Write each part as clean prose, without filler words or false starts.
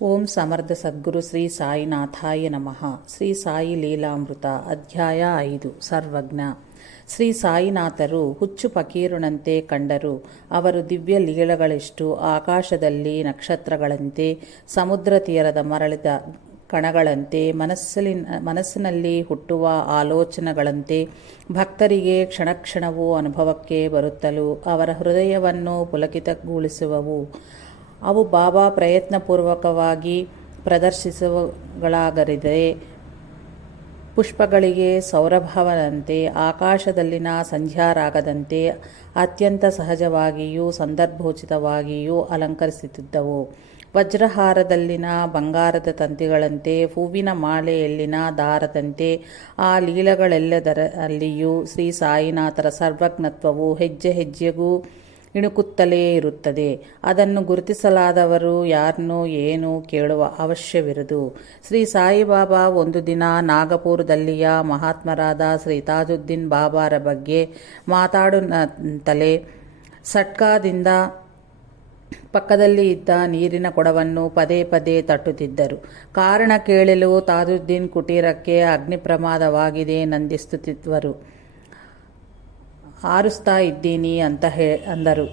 ಓಂ ಸಮರ್ಥ ಸದ್ಗುರು ಶ್ರೀ ಸಾಯಿನಾಥಾಯ ನಮಃ. ಶ್ರೀ ಸಾಯಿ ಲೀಲಾಮೃತ ಅಧ್ಯಾಯ 5 ಸರ್ವಜ್ಞ. ಶ್ರೀ ಸಾಯಿನಾಥರು ಹುಚ್ಚು ಫಕೀರನಂತೆ ಕಂಡರು. ಅವರು ದಿವ್ಯ ಲೀಲೆಗಳೆಷ್ಟು ಆಕಾಶದಲ್ಲಿ ನಕ್ಷತ್ರಗಳಂತೆ, ಸಮುದ್ರ ತೀರದ ಮರಳಿದ ಕಣಗಳಂತೆ, ಮನಸ್ಸಿನಲ್ಲಿ ಹುಟ್ಟುವ ಆಲೋಚನೆಗಳಂತೆ ಭಕ್ತರಿಗೆ ಕ್ಷಣಕ್ಷಣವೂ ಅನುಭವಕ್ಕೆ ಬರುತ್ತಲೂ ಅವರ ಹೃದಯವನ್ನು ಪುಲಕಿತಗೊಳಿಸುವವು. ಅವು ಬಾಬಾ ಪ್ರಯತ್ನಪೂರ್ವಕವಾಗಿ ಪ್ರದರ್ಶಿಸುವಗಳಾಗರಿದೆ. ಪುಷ್ಪಗಳಿಗೆ ಸೌರಭವದಂತೆ, ಆಕಾಶದಲ್ಲಿನ ಸಂಧ್ಯಾರಾಗದಂತೆ ಅತ್ಯಂತ ಸಹಜವಾಗಿಯೂ ಸಂದರ್ಭೋಚಿತವಾಗಿಯೂ ಅಲಂಕರಿಸುತ್ತಿದ್ದವು. ವಜ್ರಹಾರದಲ್ಲಿನ ಬಂಗಾರದ ತಂತಿಗಳಂತೆ, ಹೂವಿನ ಮಾಲೆಯಲ್ಲಿನ ದಾರದಂತೆ ಆ ಲೀಲೆಗಳೆಲ್ಲದರಲ್ಲಿಯೂ ಶ್ರೀ ಸಾಯಿನಾಥರ ಸರ್ವಜ್ಞತ್ವವು ಹೆಜ್ಜೆ ಹೆಜ್ಜೆಗೂ ಇಣುಕುತ್ತಲೇ ಇರುತ್ತದೆ. ಅದನ್ನು ಗುರುತಿಸಲಾದವರು ಯಾರನ್ನೂ ಏನೂ ಕೇಳುವ ಅವಶ್ಯವಿರದು. ಶ್ರೀ ಸಾಯಿಬಾಬಾ ಒಂದು ದಿನ ನಾಗಪುರದಲ್ಲಿಯ ಮಹಾತ್ಮರಾದ ಶ್ರೀ ತಾಜುದ್ದೀನ್ ಬಾಬಾರ ಬಗ್ಗೆ ಮಾತಾಡುತ್ತಲೇ ಸಟ್ಕಾದಿಂದ ಪಕ್ಕದಲ್ಲಿ ಇದ್ದ ನೀರಿನ ಕೊಡವನ್ನು ಪದೇ ಪದೇ ತಟ್ಟುತ್ತಿದ್ದರು. ಕಾರಣ ಕೇಳಲು ತಾಜುದ್ದೀನ್ ಕುಟೀರಕ್ಕೆ ಅಗ್ನಿ ಪ್ರಮಾದವಾಗಿದೆ ನಂದಿಸುತ್ತಿದ್ದರು. ಆರಿಸ್ತಾ ಇದ್ದೀನಿ ಅಂತ ಅಂದರು.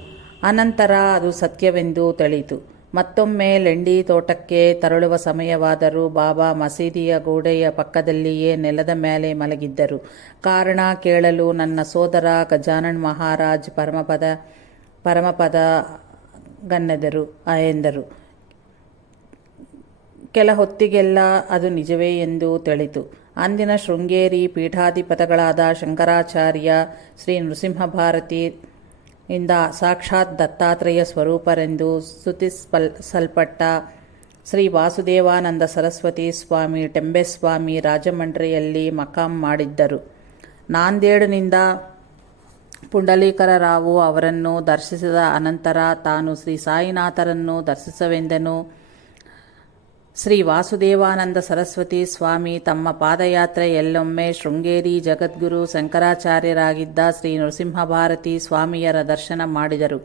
ಅನಂತರ ಅದು ಸತ್ಯವೆಂದು ತಿಳಿಯಿತು. ಮತ್ತೊಮ್ಮೆ ಲೆಂಡಿ ತೋಟಕ್ಕೆ ತೆರಳುವ ಸಮಯವಾದರೂ ಬಾಬಾ ಮಸೀದಿಯ ಗೋಡೆಯ ಪಕ್ಕದಲ್ಲಿಯೇ ನೆಲದ ಮೇಲೆ ಮಲಗಿದ್ದರು. ಕಾರಣ ಕೇಳಲು ನನ್ನ ಸೋದರ ಗಜಾನನ್ ಮಹಾರಾಜ್ ಪರಮಪದ ಗನ್ನೆದರು ಎಂದರು. ಕೆಲ ಹೊತ್ತಿಗೆಲ್ಲ ಅದು ನಿಜವೇ ಎಂದು ತಿಳಿತು. ಅಂದಿನ ಶೃಂಗೇರಿ ಪೀಠಾಧಿಪತಿಗಳಾದ ಶಂಕರಾಚಾರ್ಯ, ಶ್ರೀ ನೃಸಿಂಹ ಭಾರತಿ ಇಂದ ಸಾಕ್ಷಾತ್ ದತ್ತಾತ್ರೇಯ ಸ್ವರೂಪರೆಂದು ಸ್ತುತಿಸಲ್ಪಟ್ಟ ಶ್ರೀ ವಾಸುದೇವಾನಂದ ಸರಸ್ವತಿ ಸ್ವಾಮಿ ಟೆಂಬೆಸ್ವಾಮಿ ರಾಜಮಂಡ್ರಿಯಲ್ಲಿ ಮಕಾಂ ಮಾಡಿದ್ದರು. ನಾಂದೇಡಿನಿಂದ ಪುಂಡಲೀಕರಾವು ಅವರನ್ನು ದರ್ಶಿಸಿದ ಅನಂತರ ತಾನು ಶ್ರೀ ಸಾಯಿನಾಥರನ್ನು ದರ್ಶಿಸುವೆಂದನು. ಶ್ರೀ ವಾಸುದೇವಾನಂದ ಸರಸ್ವತಿ ಸ್ವಾಮಿ ತಮ್ಮ ಪಾದಯಾತ್ರೆಯಲ್ಲೊಮ್ಮೆ ಶೃಂಗೇರಿ ಜಗದ್ಗುರು ಶಂಕರಾಚಾರ್ಯರಾಗಿದ್ದ ಶ್ರೀ ನೃಸಿಂಹಭಾರತಿ ಸ್ವಾಮಿಯರ ದರ್ಶನ ಮಾಡಿದರು.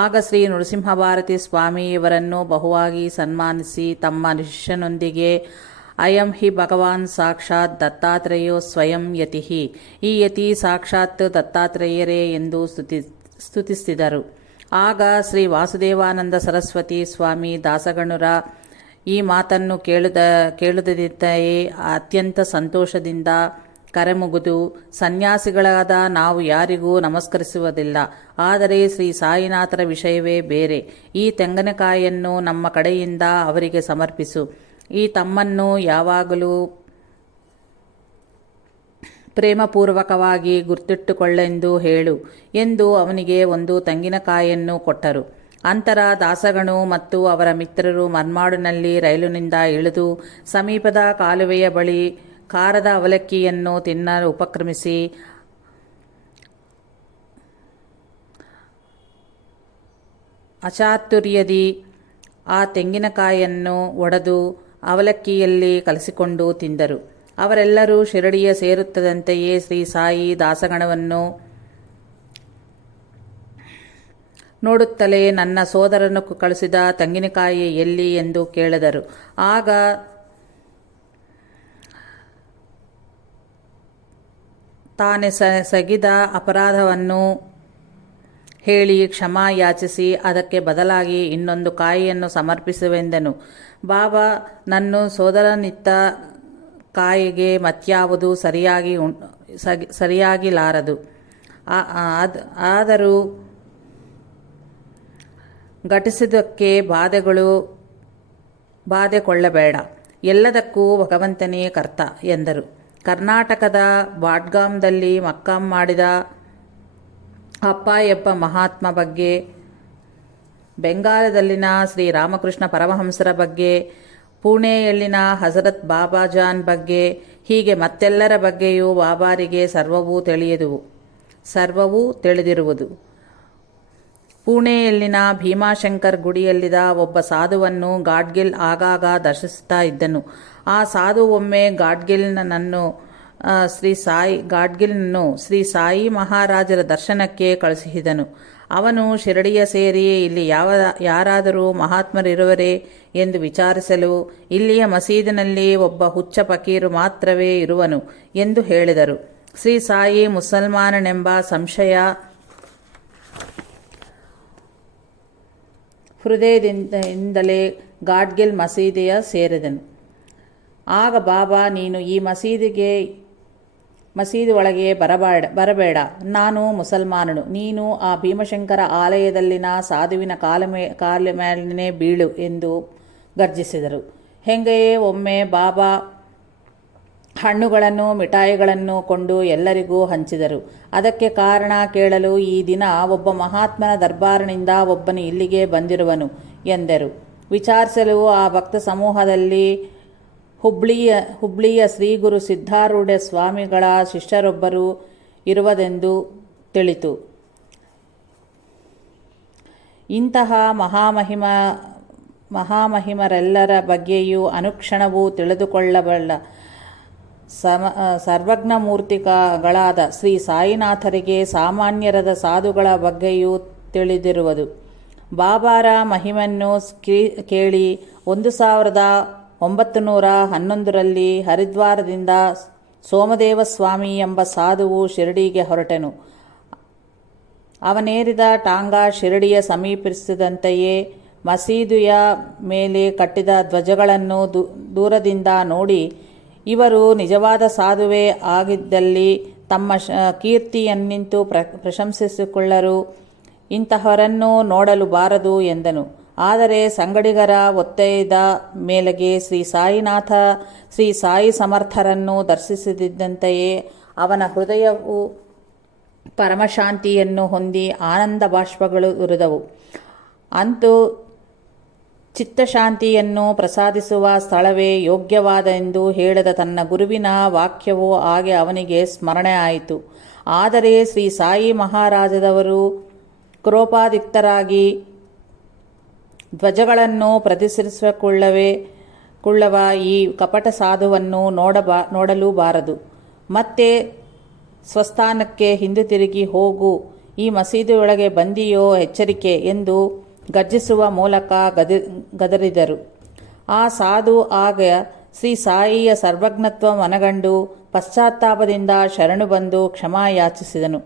ಆಗ ಶ್ರೀ ನೃಸಿಂಹಭಾರತಿ ಸ್ವಾಮಿಯವರನ್ನು ಬಹುವಾಗಿ ಸನ್ಮಾನಿಸಿ ತಮ್ಮ ಶಿಷ್ಯನೊಂದಿಗೆ ಅಯಂ ಹಿ ಭಗವಾನ್ ಸಾಕ್ಷಾತ್ ದತ್ತಾತ್ರೇಯೋ ಸ್ವಯಂ ಯತಿಃ, ಈ ಯತಿ ಸಾಕ್ಷಾತ್ ದತ್ತಾತ್ರೇಯರೇ ಎಂದು ಸ್ತುತಿಸಿದರು. ಆಗ ಶ್ರೀ ವಾಸುದೇವಾನಂದ ಸರಸ್ವತಿ ಸ್ವಾಮಿ ದಾಸಗಣರ ಈ ಮಾತನ್ನು ಕೇಳುತ್ತಿದ್ದೆಯೇ ಅತ್ಯಂತ ಸಂತೋಷದಿಂದ ಕರೆಮುಗಿದು, ಸನ್ಯಾಸಿಗಳಾದ ನಾವು ಯಾರಿಗೂ ನಮಸ್ಕರಿಸುವುದಿಲ್ಲ, ಆದರೆ ಶ್ರೀ ಸಾಯಿನಾಥರ ವಿಷಯವೇ ಬೇರೆ. ಈ ತೆಂಗಿನಕಾಯಿಯನ್ನು ನಮ್ಮ ಕಡೆಯಿಂದ ಅವರಿಗೆ ಸಮರ್ಪಿಸು. ಈ ತಮ್ಮನ್ನು ಯಾವಾಗಲೂ ಪ್ರೇಮಪೂರ್ವಕವಾಗಿ ಗುರ್ತಿಟ್ಟುಕೊಳ್ಳೆಂದು ಹೇಳು ಎಂದು ಅವನಿಗೆ ಒಂದು ತೆಂಗಿನಕಾಯಿಯನ್ನು ಕೊಟ್ಟರು. ಅಂತರ ದಾಸಗಣು ಮತ್ತು ಅವರ ಮಿತ್ರರು ಮರ್ಮಾಡಿನಲ್ಲಿ ರೈಲಿನಿಂದ ಇಳಿದು ಸಮೀಪದ ಕಾಲುವೆಯ ಬಳಿ ಖಾರದ ಅವಲಕ್ಕಿಯನ್ನು ತಿನ್ನಲು ಉಪಕ್ರಮಿಸಿ ಅಚಾತುರ್ಯದಿ ಆ ತೆಂಗಿನಕಾಯಿಯನ್ನು ಒಡೆದು ಅವಲಕ್ಕಿಯಲ್ಲಿ ಕಲಸಿಕೊಂಡು ತಿಂದರು. ಅವರೆಲ್ಲರೂ ಶಿರಡಿಯ ಸೇರುತ್ತದಂತೆಯೇ ಶ್ರೀ ಸಾಯಿ ದಾಸಗಣವನ್ನು ನೋಡುತ್ತಲೇ ನನ್ನ ಸೋದರನು ಕಳಿಸಿದ ತೆಂಗಿನಕಾಯಿ ಎಲ್ಲಿ ಎಂದು ಕೇಳಿದರು. ಆಗ ತಾನೇ ಸಗಿದ ಅಪರಾಧವನ್ನು ಹೇಳಿ ಕ್ಷಮಾ ಯಾಚಿಸಿ ಅದಕ್ಕೆ ಬದಲಾಗಿ ಇನ್ನೊಂದು ಕಾಯಿಯನ್ನು ಸಮರ್ಪಿಸುವೆಂದನು. ಬಾಬಾ, ನನ್ನ ಸೋದರನಿತ್ತ ಕಾಯಿಗೆ ಮತ್ಯಾವುದು ಸರಿಯಾಗಿಲಾರದು. ಆದರೂ ಘಟಿಸಿದ್ದಕ್ಕೆ ಬಾಧೆ ಕೊಳ್ಳಬೇಡ, ಎಲ್ಲದಕ್ಕೂ ಭಗವಂತನೇ ಕರ್ತ ಎಂದರು. ಕರ್ನಾಟಕದ ಬಾಡ್ಗಾಂದಲ್ಲಿ ಮಕ್ಕಾಂ ಮಾಡಿದ ಅಪ್ಪಾಯಪ್ಪ ಮಹಾತ್ಮ ಬಗ್ಗೆ, ಬೆಂಗಾಲದಲ್ಲಿನ ಶ್ರೀ ರಾಮಕೃಷ್ಣ ಪರಮಹಂಸರ ಬಗ್ಗೆ, ಪುಣೆಯಲ್ಲಿನ ಹಜರತ್ ಬಾಬಾಜಾನ್ ಬಗ್ಗೆ, ಹೀಗೆ ಮತ್ತೆಲ್ಲರ ಬಗ್ಗೆಯೂ ಬಾಬಾರಿಗೆ ಸರ್ವವೂ ತಿಳಿದಿರುವುದು. ಪುಣೆಯಲ್ಲಿನ ಭೀಮಾಶಂಕರ್ ಗುಡಿಯಲ್ಲಿದ್ದ ಒಬ್ಬ ಸಾಧುವನ್ನು ಗಾಡ್ಗಿಲ್ ಆಗಾಗ ದರ್ಶಿಸುತ್ತಾ ಇದ್ದನು. ಆ ಸಾಧು ಒಮ್ಮೆ ಗಾಡ್ಗಿಲ್ನನ್ನು ಶ್ರೀ ಸಾಯಿ ಮಹಾರಾಜರ ದರ್ಶನಕ್ಕೆ ಕಳುಹಿಸಿದನು. ಅವನು ಶಿರಡಿಯ ಸೇರಿ ಇಲ್ಲಿ ಯಾರಾದರೂ ಮಹಾತ್ಮರಿರುವರೇ ಎಂದು ವಿಚಾರಿಸಲು ಇಲ್ಲಿಯ ಮಸೀದಿನಲ್ಲಿ ಒಬ್ಬ ಹುಚ್ಚ ಫಕೀರು ಮಾತ್ರವೇ ಇರುವನು ಎಂದು ಹೇಳಿದರು. ಶ್ರೀ ಸಾಯಿ ಮುಸಲ್ಮಾನನೆಂಬ ಸಂಶಯ ಹೃದಯದಿಂದಲೇ ಗಾಡ್ಗಿಲ್ ಮಸೀದಿಯ ಸೇರಿದನು. ಆಗ ಬಾಬಾ, ನೀನು ಈ ಮಸೀದಿ ಒಳಗೆ ಬರಬೇಡ, ನಾನು ಮುಸಲ್ಮಾನನು, ನೀನು ಆ ಭೀಮಶಂಕರ ಆಲಯದಲ್ಲಿನ ಸಾಧುವಿನ ಕಾಲ ಮೇಲೇ ಬೀಳು ಎಂದು ಗರ್ಜಿಸಿದರು. ಹೆಂಗೆಯೇ ಒಮ್ಮೆ ಬಾಬಾ ಹಣ್ಣುಗಳನ್ನು ಮಿಠಾಯಿಗಳನ್ನು ಕೊಂಡು ಎಲ್ಲರಿಗೂ ಹಂಚಿದರು. ಅದಕ್ಕೆ ಕಾರಣ ಕೇಳಲು ಈ ದಿನ ಒಬ್ಬ ಮಹಾತ್ಮನ ದರ್ಬಾರಿನಿಂದ ಒಬ್ಬನು ಇಲ್ಲಿಗೆ ಬಂದಿರುವನು ಎಂದರು. ವಿಚಾರಿಸಲು ಆ ಭಕ್ತ ಸಮೂಹದಲ್ಲಿ ಹುಬ್ಳಿಯ ಶ್ರೀಗುರು ಸಿದ್ಧಾರೂಢ ಸ್ವಾಮಿಗಳ ಶಿಷ್ಯರೊಬ್ಬರು ಇರುವುದೆಂದು ತಿಳಿತು. ಇಂತಹ ಮಹಾಮಹಿಮರೆಲ್ಲರ ಬಗ್ಗೆಯೂ ಅನುಕ್ಷಣವೂ ತಿಳಿದುಕೊಳ್ಳಬಲ್ಲ ಸರ್ವಜ್ಞಮೂರ್ತಿಗಳಾದ ಶ್ರೀ ಸಾಯಿನಾಥರಿಗೆ ಸಾಮಾನ್ಯರಾದ ಸಾಧುಗಳ ಬಗ್ಗೆಯೂ ತಿಳಿದಿರುವುದು. ಬಾಬಾರ ಮಹಿಮೆಯನ್ನು ಕೇಳಿ 1911ರಲ್ಲಿ ಹರಿದ್ವಾರದಿಂದ ಸೋಮದೇವ ಸ್ವಾಮಿ ಎಂಬ ಸಾಧುವು ಶಿರಡಿಗೆ ಹೊರಟನು. ಅವನೇರಿದ ಟಾಂಗಾ ಶಿರಡಿಯ ಸಮೀಪಿಸಿದಂತೆಯೇ ಮಸೀದಿಯ ಮೇಲೆ ಕಟ್ಟಿದ ಧ್ವಜಗಳನ್ನು ದೂರದಿಂದ ನೋಡಿ, ಇವರು ನಿಜವಾದ ಸಾಧುವೇ ಆಗಿದ್ದಲ್ಲಿ ತಮ್ಮ ಕೀರ್ತಿಯನ್ನಿಂತು ಪ್ರಶಂಸಿಸಿಕೊಳ್ಳರು, ಇಂತಹವರನ್ನು ನೋಡಲು ಬಾರದು ಎಂದನು. ಆದರೆ ಸಂಗಡಿಗರ ಒತ್ತಾಯದ ಮೇಲೆಗೆ ಶ್ರೀ ಸಾಯಿ ಸಮರ್ಥರನ್ನು ದರ್ಶಿಸಿದಂತೆಯೇ ಅವನ ಹೃದಯವು ಪರಮಶಾಂತಿಯನ್ನು ಹೊಂದಿ ಆನಂದ ಬಾಷ್ಪಗಳು ಉರಿದವು. ಅಂತೂ ಚಿತ್ತಶಾಂತಿಯನ್ನು ಪ್ರಸಾದಿಸುವ ಸ್ಥಳವೇ ಯೋಗ್ಯವಾದ ಎಂದು ಹೇಳಿದ ತನ್ನ ಗುರುವಿನ ವಾಕ್ಯವು ಹಾಗೆ ಅವನಿಗೆ ಸ್ಮರಣೆ ಆಯಿತು. ಆದರೆ ಶ್ರೀ ಸಾಯಿ ಮಹಾರಾಜದವರು ಕ್ರೋಪಾದಿಕ್ತರಾಗಿ ಧ್ವಜಗಳನ್ನು ಪ್ರದರ್ಶಿಸಿಕೊಳ್ಳುವ ಈ ಕಪಟ ಸಾಧುವನ್ನು ನೋಡಲೂ ಬಾರದು. ಮತ್ತೆ ಸ್ವಸ್ಥಾನಕ್ಕೆ ಹಿಂದಿರುಗಿ ಹೋಗು, ಈ ಮಸೀದಿಯೊಳಗೆ ಬಂದಿಯೋ ಎಚ್ಚರಿಕೆ ಎಂದು ಗರ್ಜಿಸುವ ಮೂಲಕ ಗದರಿದರು. ಆ ಸಾಧು ಆಗ ಶ್ರೀ ಸಾಯಿಯ ಸರ್ವಜ್ಞತ್ವ ಮನಗಂಡು ಪಶ್ಚಾತ್ತಾಪದಿಂದ ಶರಣು ಬಂದು ಕ್ಷಮಾ ಯಾಚಿಸಿದನು.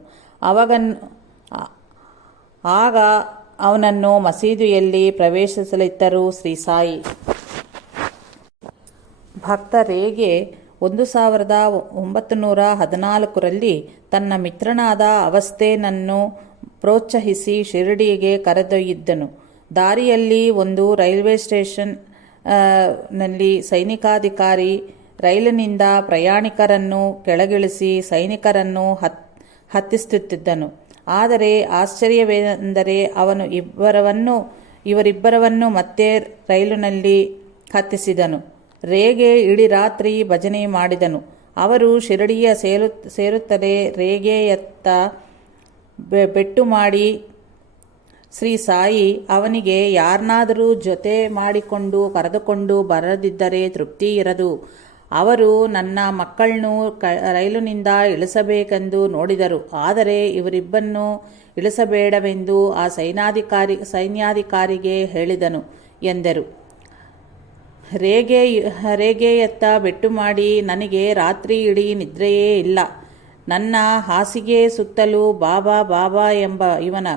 ಆಗ ಅವನನ್ನು ಮಸೀದಿಯಲ್ಲಿ ಪ್ರವೇಶಿಸಲಿತ್ತರು ಶ್ರೀ ಸಾಯಿ. ಭಕ್ತ ರೇಗೆ 1914ರಲ್ಲಿ ತನ್ನ ಮಿತ್ರನಾದ ಅವಸ್ಥೇನನ್ನು ಪ್ರೋತ್ಸಾಹಿಸಿ ಶಿರಡಿಗೆ ಕರೆದೊಯ್ದಿದ್ದನು. ದಾರಿಯಲ್ಲಿ ಒಂದು ರೈಲ್ವೆ ಸ್ಟೇಷನ್ನಲ್ಲಿ ಸೈನಿಕಾಧಿಕಾರಿ ರೈಲಿನಿಂದ ಪ್ರಯಾಣಿಕರನ್ನು ಕೆಳಗಿಳಿಸಿ ಸೈನಿಕರನ್ನು ಹತ್ತಿಸುತ್ತಿದ್ದನು. ಆದರೆ ಆಶ್ಚರ್ಯವೆಂದರೆ ಅವನು ಇವರಿಬ್ಬರನ್ನು ಮತ್ತೆ ರೈಲಿನಲ್ಲಿ ಹತ್ತಿಸಿದನು. ರೇಗೆ ಇಡೀ ರಾತ್ರಿ ಭಜನೆ ಮಾಡಿದನು. ಅವರು ಶಿರಡಿಯ ಸೇರುತ್ತಲೇ ರೇಗೆಯತ್ತ ಬೆಟ್ಟು ಮಾಡಿ, ಶ್ರೀ ಸಾಯಿ ಅವನಿಗೆ ಯಾರನ್ನಾದರೂ ಜೊತೆ ಮಾಡಿಕೊಂಡು ಕರೆದುಕೊಂಡು ಬರದಿದ್ದರೆ ತೃಪ್ತಿ ಇರದು. ಅವರು ನನ್ನ ಮಕ್ಕಳನ್ನು ರೈಲಿನಿಂದ ಇಳಿಸಬೇಕೆಂದು ನೋಡಿದರು, ಆದರೆ ಇವರಿಬ್ಬರನ್ನು ಇಳಿಸಬೇಡವೆಂದು ಆ ಸೈನ್ಯಾಧಿಕಾರಿಗೆ ಹೇಳಿದನು ಎಂದರು. ರೇಗೆಯತ್ತ ಬೆಟ್ಟು ಮಾಡಿ, ನನಗೆ ರಾತ್ರಿ ಇಡೀ ನಿದ್ರೆಯೇ ಇಲ್ಲ. ನನ್ನ ಹಾಸಿಗೆ ಸುತ್ತಲೂ ಬಾಬಾ ಬಾಬಾ ಎಂಬ ಇವನ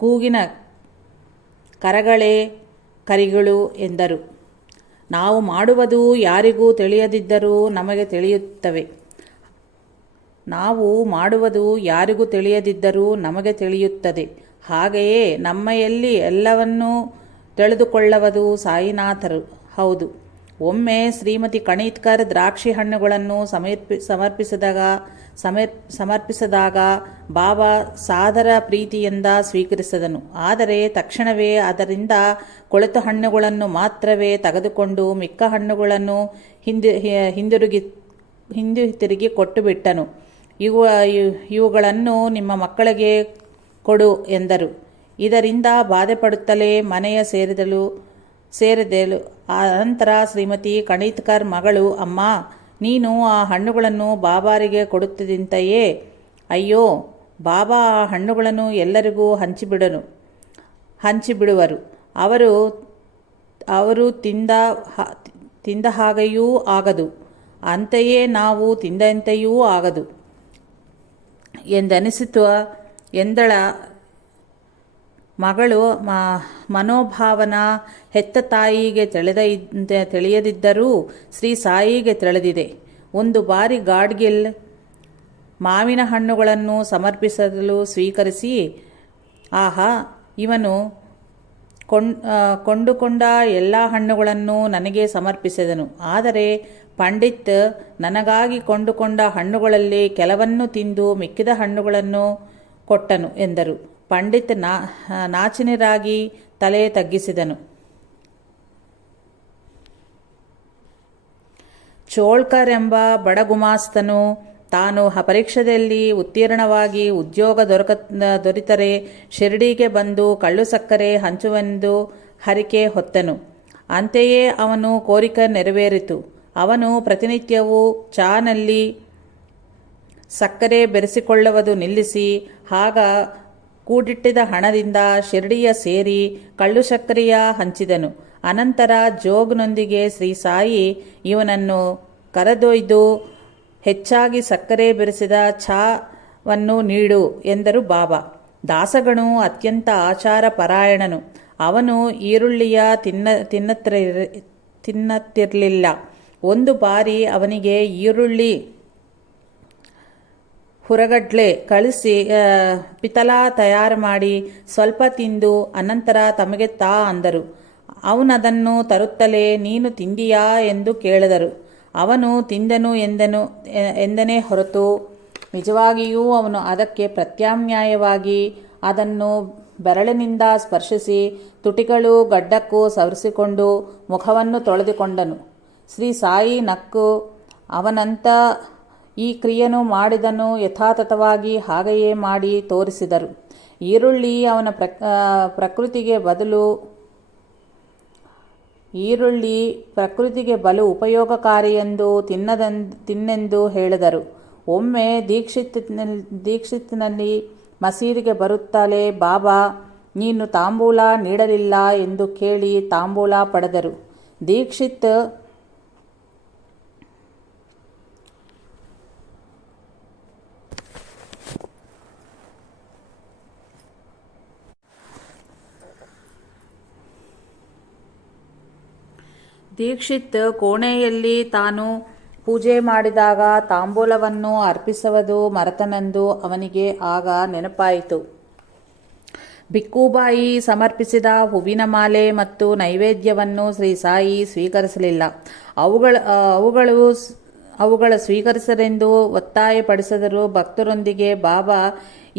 ಕೂಗಿನ ಕರಗಳೇ ಕರಿಗಳು ಎಂದರು. ನಾವು ಮಾಡುವುದು ಯಾರಿಗೂ ತಿಳಿಯದಿದ್ದರೂ ನಮಗೆ ತಿಳಿಯುತ್ತದೆ. ಹಾಗೆಯೇ ನಮ್ಮೆಯಲ್ಲಿ ಎಲ್ಲವನ್ನೂ ತಿಳಿದುಕೊಳ್ಳುವುದು ಸಾಯಿನಾಥರು. ಹೌದು. ಒಮ್ಮೆ ಶ್ರೀಮತಿ ಕಣಿತ್ಕರ್ ದ್ರಾಕ್ಷಿ ಹಣ್ಣುಗಳನ್ನು ಸಮರ್ಪಿಸಿದಾಗ ಬಾಬಾ ಸಾದರ ಪ್ರೀತಿಯಿಂದ ಸ್ವೀಕರಿಸಿದನು. ಆದರೆ ತಕ್ಷಣವೇ ಅದರಿಂದ ಕೊಳೆತ ಹಣ್ಣುಗಳನ್ನು ಮಾತ್ರವೇ ತೆಗೆದುಕೊಂಡು ಮಿಕ್ಕ ಹಣ್ಣುಗಳನ್ನು ಹಿಂದಿರುಗಿ ಕೊಟ್ಟು ಬಿಟ್ಟನು. ಇವುಗಳನ್ನು ನಿಮ್ಮ ಮಕ್ಕಳಿಗೆ ಕೊಡು ಎಂದರು. ಇದರಿಂದ ಬಾಧೆಪಡುತ್ತಲೇ ಮನೆಯ ಸೇರಿದಳು. ಅನಂತರ ಶ್ರೀಮತಿ ಕಣಿತ್ಕರ್ ಮಗಳು, ಅಮ್ಮ, ನೀನು ಆ ಹಣ್ಣುಗಳನ್ನು ಬಾಬಾರಿಗೆ ಕೊಡುತ್ತಿದ್ದಂತೆಯೇ. ಅಯ್ಯೋ, ಬಾಬಾ ಆ ಹಣ್ಣುಗಳನ್ನು ಎಲ್ಲರಿಗೂ ಹಂಚಿಬಿಡುವರು. ಅವರು ತಿಂದ ಹಾಗೆಯೂ ಆಗದು, ಅಂತೆಯೇ ನಾವು ತಿಂದಂತೆಯೂ ಆಗದು ಎಂದನಿಸಿತು ಎಂದಳ ಮಗಳು. ಮನೋಭಾವನ ಹೆತ್ತ ತಾಯಿಗೆ ತಿಳಿಯದಿದ್ದರೂ ಶ್ರೀ ಸಾಯಿಗೆ ತಿಳಿದಿದೆ. ಒಂದು ಬಾರಿ ಗಾಡ್ಗಿಲ್ ಮಾವಿನ ಹಣ್ಣುಗಳನ್ನು ಸಮರ್ಪಿಸಲು ಸ್ವೀಕರಿಸಿ, ಆಹಾ, ಇವನು ಕೊಂಡುಕೊಂಡ ಎಲ್ಲ ಹಣ್ಣುಗಳನ್ನು ನನಗೆ ಸಮರ್ಪಿಸಿದನು. ಆದರೆ ಪಂಡಿತ್ ನನಗಾಗಿ ಕೊಂಡುಕೊಂಡ ಹಣ್ಣುಗಳಲ್ಲಿ ಕೆಲವನ್ನು ತಿಂದು ಮಿಕ್ಕಿದ ಹಣ್ಣುಗಳನ್ನು ಕೊಟ್ಟನು ಎಂದರು. ಪಂಡಿತ್ ನಾಚಿನರಾಗಿ ತಲೆ ತಗ್ಗಿಸಿದನು. ಚೋಳ್ಕರ್ ಎಂಬ ಬಡ ಗುಮಾಸ್ತನು ತಾನು ಪರೀಕ್ಷೆಯಲ್ಲಿ ಉತ್ತೀರ್ಣವಾಗಿ ಉದ್ಯೋಗ ದೊರೆತರೆ ಶಿರ್ಡಿಗೆ ಬಂದು ಕಳ್ಳು ಸಕ್ಕರೆ ಹಂಚುವೆಂದು ಹರಿಕೆ ಹೊತ್ತನು. ಅಂತೆಯೇ ಅವನು ಕೋರಿಕೆ ನೆರವೇರಿತು. ಅವನು ಪ್ರತಿನಿತ್ಯವೂ ಚಾನಲ್ಲಿ ಸಕ್ಕರೆ ಬೆರೆಸಿಕೊಳ್ಳುವುದು ನಿಲ್ಲಿಸಿ, ಆಗ ಕೂಡಿಟ್ಟಿದ್ದ ಹಣದಿಂದ ಶಿರ್ಡಿಯ ಸೇರಿ ಕಳ್ಳು ಸಕ್ಕರೆಯ ಹಂಚಿದನು. ಅನಂತರ ಜೋಗ್ನೊಂದಿಗೆ ಶ್ರೀ ಸಾಯಿ ಇವನನ್ನು ಕರೆದೊಯ್ದು ಹೆಚ್ಚಾಗಿ ಸಕ್ಕರೆ ಬೆರೆಸಿದ ಚಾವನ್ನು ನೀಡು ಎಂದರು ಬಾಬಾ. ದಾಸಗಣು ಅತ್ಯಂತ ಆಚಾರ ಪರಾಯಣನು. ಅವನು ಈರುಳ್ಳಿಯ ತಿನ್ನತ್ತಿರಲಿಲ್ಲ. ಒಂದು ಬಾರಿ ಅವನಿಗೆ ಈರುಳ್ಳಿ ಹುರಗಡ್ಲೆ ಕಳಿಸಿ ಪಿತಲ ತಯಾರು ಮಾಡಿ ಸ್ವಲ್ಪ ತಿಂದು ಅನಂತರ ತಮಗೆ ಅಂದರು. ಅವನದನ್ನು ತರುತ್ತಲೇ, ನೀನು ತಿಂದಿಯಾ ಎಂದು ಕೇಳಿದರು. ಅವನು ತಿಂದನು ಎಂದನೇ ಹೊರತು ನಿಜವಾಗಿಯೂ ಅವನು ಅದಕ್ಕೆ ಪ್ರತ್ಯಾಮ್ನಾಯವಾಗಿ ಅದನ್ನು ಬೆರಳಿನಿಂದ ಸ್ಪರ್ಶಿಸಿ ತುಟಿಗಳು ಗಡ್ಡಕ್ಕೂ ಸವರಿಸಿಕೊಂಡು ಮುಖವನ್ನು ತೊಳೆದುಕೊಂಡನು. ಶ್ರೀ ಸಾಯಿ ನಕ್ಕು, ಅವನಂತ ಈ ಕ್ರಿಯೆಯನ್ನು ಮಾಡಿದನು. ಯಥಾತಥವಾಗಿ ಹಾಗೆಯೇ ಮಾಡಿ ತೋರಿಸಿದರು. ಈರುಳ್ಳಿ ಅವನ ಪ್ರಕೃತಿಗೆ ಬಲು ಉಪಯೋಗಕಾರಿಯೆಂದು ತಿನ್ನೆಂದು ಹೇಳಿದರು. ಒಮ್ಮೆ ದೀಕ್ಷಿತ್ನಲ್ಲಿ ಮಸೀದಿಗೆ ಬರುತ್ತಲೇ ಬಾಬಾ, ನೀನು ತಾಂಬೂಲ ನೀಡಲಿಲ್ಲ ಎಂದು ಕೇಳಿ ತಾಂಬೂಲ ಪಡೆದರು. ದೀಕ್ಷಿತ್ ಕೋಣೆಯಲ್ಲಿ ತಾನು ಪೂಜೆ ಮಾಡಿದಾಗ ತಾಂಬೂಲವನ್ನು ಅರ್ಪಿಸುವುದು ಮರೆತನೆಂದು ಅವನಿಗೆ ಆಗ ನೆನಪಾಯಿತು. ಭಿಕ್ಕುಬಾಯಿ ಸಮರ್ಪಿಸಿದ ಹೂವಿನ ಮಾಲೆ ಮತ್ತು ನೈವೇದ್ಯವನ್ನು ಶ್ರೀ ಸಾಯಿ ಸ್ವೀಕರಿಸಲಿಲ್ಲ. ಅವುಗಳ ಸ್ವೀಕರಿಸರೆಂದು ಒತ್ತಾಯಪಡಿಸಿದರು. ಭಕ್ತರೊಂದಿಗೆ ಬಾಬಾ,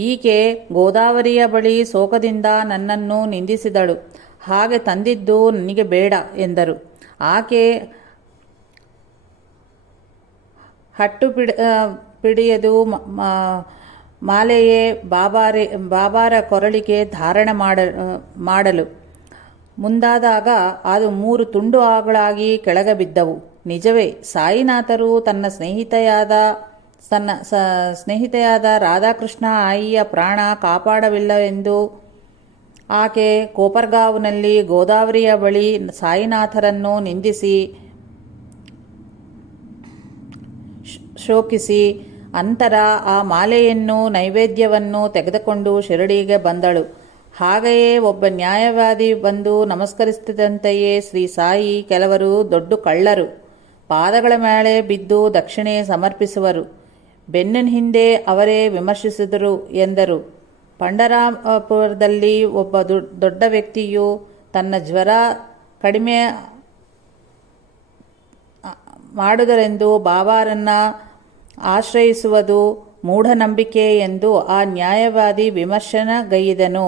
ಈಕೆ ಗೋದಾವರಿಯ ಬಳಿ ಶೋಕದಿಂದ ನನ್ನನ್ನು ನಿಂದಿಸಿದಳು, ಹಾಗೆ ತಂದಿದ್ದು ನನಗೆ ಬೇಡ ಎಂದರು. ಆಕೆ ಹಟ್ಟು ಪಿಡಿಯದು ಮಾಲೆಯೇ ಬಾಬಾರ ಕೊರಳಿಗೆ ಧಾರಣ ಮಾಡಲು ಮುಂದಾದಾಗ ಅದು 3 ತುಂಡುಗಳಾಗಿ ಕೆಳಗೆ ಬಿದ್ದವು. ನಿಜವೇ, ಸಾಯಿನಾಥರು ತನ್ನ ಸ್ನೇಹಿತೆಯಾದ ರಾಧಾಕೃಷ್ಣ ಆಯಿಯ ಪ್ರಾಣ ಕಾಪಾಡವಿಲ್ಲವೆಂದು ಆಕೆ ಕೋಪರ್ಗಾವ್ನಲ್ಲಿ ಗೋದಾವರಿಯ ಬಳಿ ಸಾಯಿನಾಥರನ್ನು ನಿಂದಿಸಿ ಶೋಕಿಸಿ ಅಂತರ ಆ ಮಾಲೆಯನ್ನು ನೈವೇದ್ಯವನ್ನು ತೆಗೆದುಕೊಂಡು ಶಿರಡಿಗೆ ಬಂದಳು. ಹಾಗೆಯೇ ಒಬ್ಬ ನ್ಯಾಯವಾದಿ ಬಂದು ನಮಸ್ಕರಿಸುತ್ತಿದ್ದಂತೆಯೇ ಶ್ರೀ ಸಾಯಿ ಕೆಲವರು ದೊಡ್ಡ ಕಳ್ಳರು ಪಾದಗಳ ಮೇಲೆ ಬಿದ್ದು ದಕ್ಷಿಣೆ ಸಮರ್ಪಿಸುವರು, ಬೆನ್ನಿನ ಹಿಂದೆ ಅವರೇ ವಿಮರ್ಶಿಸಿದರು ಎಂದರು. ಪಂಡರಾಪುರದಲ್ಲಿ ಒಬ್ಬ ದೊಡ್ಡ ವ್ಯಕ್ತಿಯು ತನ್ನ ಜ್ವರ ಕಡಿಮೆ ಮಾಡುವುದರೆಂದು ಬಾಬಾರನ್ನ ಆಶ್ರಯಿಸುವುದು ಮೂಢನಂಬಿಕೆ ಎಂದು ಆ ನ್ಯಾಯವಾದಿ ವಿಮರ್ಶನಗೈದನು.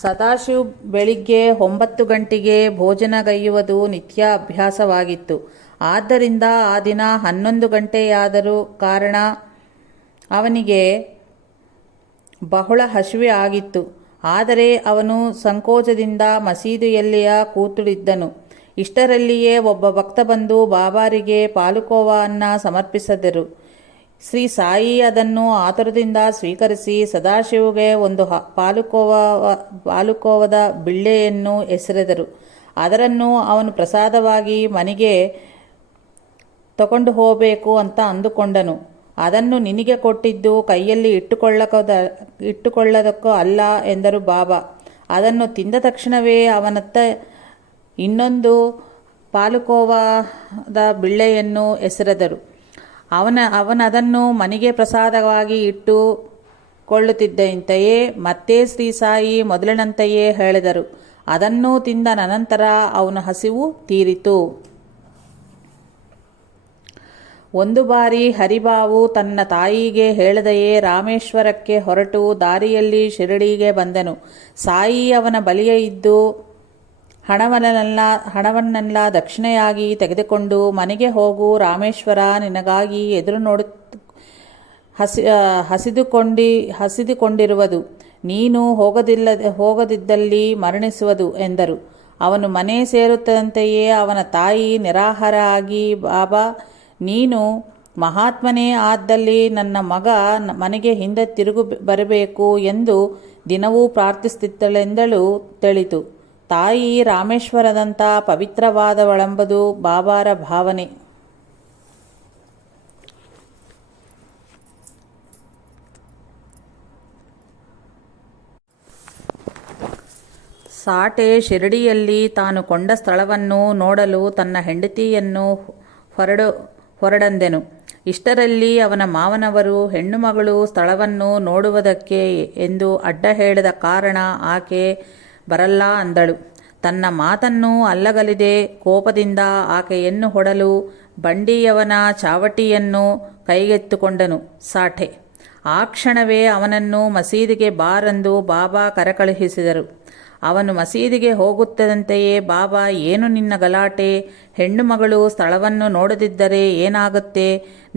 ಸದಾಶಿವ್ ಬೆಳಿಗ್ಗೆ 9 ಗಂಟೆಗೆ ಭೋಜನಗೈಯುವುದು ನಿತ್ಯ ಅಭ್ಯಾಸವಾಗಿತ್ತು. ಆದ್ದರಿಂದ ಆ ದಿನ 11 ಗಂಟೆಯಾದರೂ ಕಾರಣ ಅವನಿಗೆ ಬಹಳ ಹಸಿವೆ ಆಗಿತ್ತು. ಆದರೆ ಅವನು ಸಂಕೋಚದಿಂದ ಮಸೀದಿಯಲ್ಲಿಯೇ ಕೂತುಳಿದ್ದನು. ಇಷ್ಟರಲ್ಲಿಯೇ ಒಬ್ಬ ಭಕ್ತ ಬಂದು ಬಾಬಾರಿಗೆ ಪಾಲುಕೋವನ್ನು ಸಮರ್ಪಿಸಿದರು. ಶ್ರೀ ಸಾಯಿ ಅದನ್ನು ಆತುರದಿಂದ ಸ್ವೀಕರಿಸಿ ಸದಾಶಿವಗೆ ಒಂದು ಪಾಲುಕೋವದ ಬಿಳ್ಳೆಯನ್ನು ಎಸೆದರು. ಅದನ್ನು ಅವನು ಪ್ರಸಾದವಾಗಿ ಮನೆಗೆ ತಗೊಂಡು ಹೋಗಬೇಕು ಅಂತ ಅಂದುಕೊಂಡನು. ಅದನ್ನು ನಿನಗೆ ಕೊಟ್ಟಿದ್ದು ಕೈಯಲ್ಲಿ ಇಟ್ಟುಕೊಳ್ಳೋದಕ್ಕೂ ಅಲ್ಲ ಎಂದರು ಬಾಬಾ. ಅದನ್ನು ತಿಂದ ತಕ್ಷಣವೇ ಅವನತ್ತ ಇನ್ನೊಂದು ಪಾಲುಕೋವದ ಬಿಳ್ಳೆಯನ್ನು ಎಸೆದರು. ಅವನದನ್ನು ಮನೆಗೆ ಪ್ರಸಾದವಾಗಿ ಇಟ್ಟುಕೊಳ್ಳುತ್ತಿದ್ದಂತೆಯೇ ಮತ್ತೆ ಶ್ರೀ ಸಾಯಿ ಮೊದಲಿನಂತೆಯೇ ಹೇಳಿದರು. ಅದನ್ನು ತಿಂದ ನಂತರ ಅವನ ಹಸಿವು ತೀರಿತು. ಒಂದು ಬಾರಿ ಹರಿಬಾವು ತನ್ನ ತಾಯಿಗೆ ಹೇಳದೆಯೇ ರಾಮೇಶ್ವರಕ್ಕೆ ಹೊರಟು ದಾರಿಯಲ್ಲಿ ಶಿರಡಿಗೆ ಬಂದನು. ಸಾಯಿ ಅವನ ಬಳಿಯ ಇದ್ದು ಹಣವನ್ನೆಲ್ಲ ದಕ್ಷಿಣೆಯಾಗಿ ತೆಗೆದುಕೊಂಡು, ಮನೆಗೆ ಹೋಗು, ರಾಮೇಶ್ವರ ನಿನಗಾಗಿ ಎದುರು ಹಸಿದುಕೊಂಡಿರುವುದು, ನೀನು ಹೋಗದಿದ್ದಲ್ಲಿ ಮರಣಿಸುವುದು ಎಂದರು. ಅವನು ಮನೆ ಸೇರುತ್ತದಂತೆಯೇ ಅವನ ತಾಯಿ ನಿರಾಹಾರ ಆಗಿ, ಬಾಬಾ, ನೀನು ಮಹಾತ್ಮನೇ ಆದಲ್ಲಿ ನನ್ನ ಮಗ ಮನೆಗೆ ಹಿಂದೆ ತಿರುಗು ಬರಬೇಕು ಎಂದು ದಿನವೂ ಪ್ರಾರ್ಥಿಸುತ್ತಿದ್ದಳೆಂದಳು ತಿಳಿತು. ತಾಯಿ ರಾಮೇಶ್ವರದಂಥ ಪವಿತ್ರವಾದವಳೆಂಬುದು ಬಾಬಾರ ಭಾವನೆ. ಸಾಟೆ ಶಿರಡಿಯಲ್ಲಿ ತಾನು ಕೊಂಡ ಸ್ಥಳವನ್ನು ನೋಡಲು ತನ್ನ ಹೆಂಡತಿಯನ್ನು ಹೊರಡಂದೆನು. ಇಷ್ಟರಲ್ಲಿ ಅವನ ಮಾವನವರು ಹೆಣ್ಣುಮಗಳು ಸ್ಥಳವನ್ನು ನೋಡುವುದಕ್ಕೆ ಎಂದು ಅಡ್ಡ ಹೇಳಿದ ಕಾರಣ ಆಕೆ ಬರಲ್ಲ ಅಂದಳು. ತನ್ನ ಮಾತನ್ನು ಅಲ್ಲಗಲಿದೆ ಕೋಪದಿಂದ ಆಕೆಯನ್ನು ಹೊಡಲು ಬಂಡಿಯವನ ಚಾವಟಿಯನ್ನು ಕೈಗೆತ್ತಿಕೊಂಡನು ಸಾಠೆ. ಆ ಕ್ಷಣವೇ ಅವನನ್ನು ಮಸೀದಿಗೆ ಬಾರೆಂದು ಬಾಬಾ ಕರೆಕಳುಹಿಸಿದರು. ಅವನು ಮಸೀದಿಗೆ ಹೋಗುತ್ತದಂತೆಯೇ ಬಾಬಾ, ಏನು ನಿನ್ನ ಗಲಾಟೆ? ಹೆಣ್ಣು ಮಗಳು ಸ್ಥಳವನ್ನು ನೋಡದಿದ್ದರೆ ಏನಾಗುತ್ತೆ?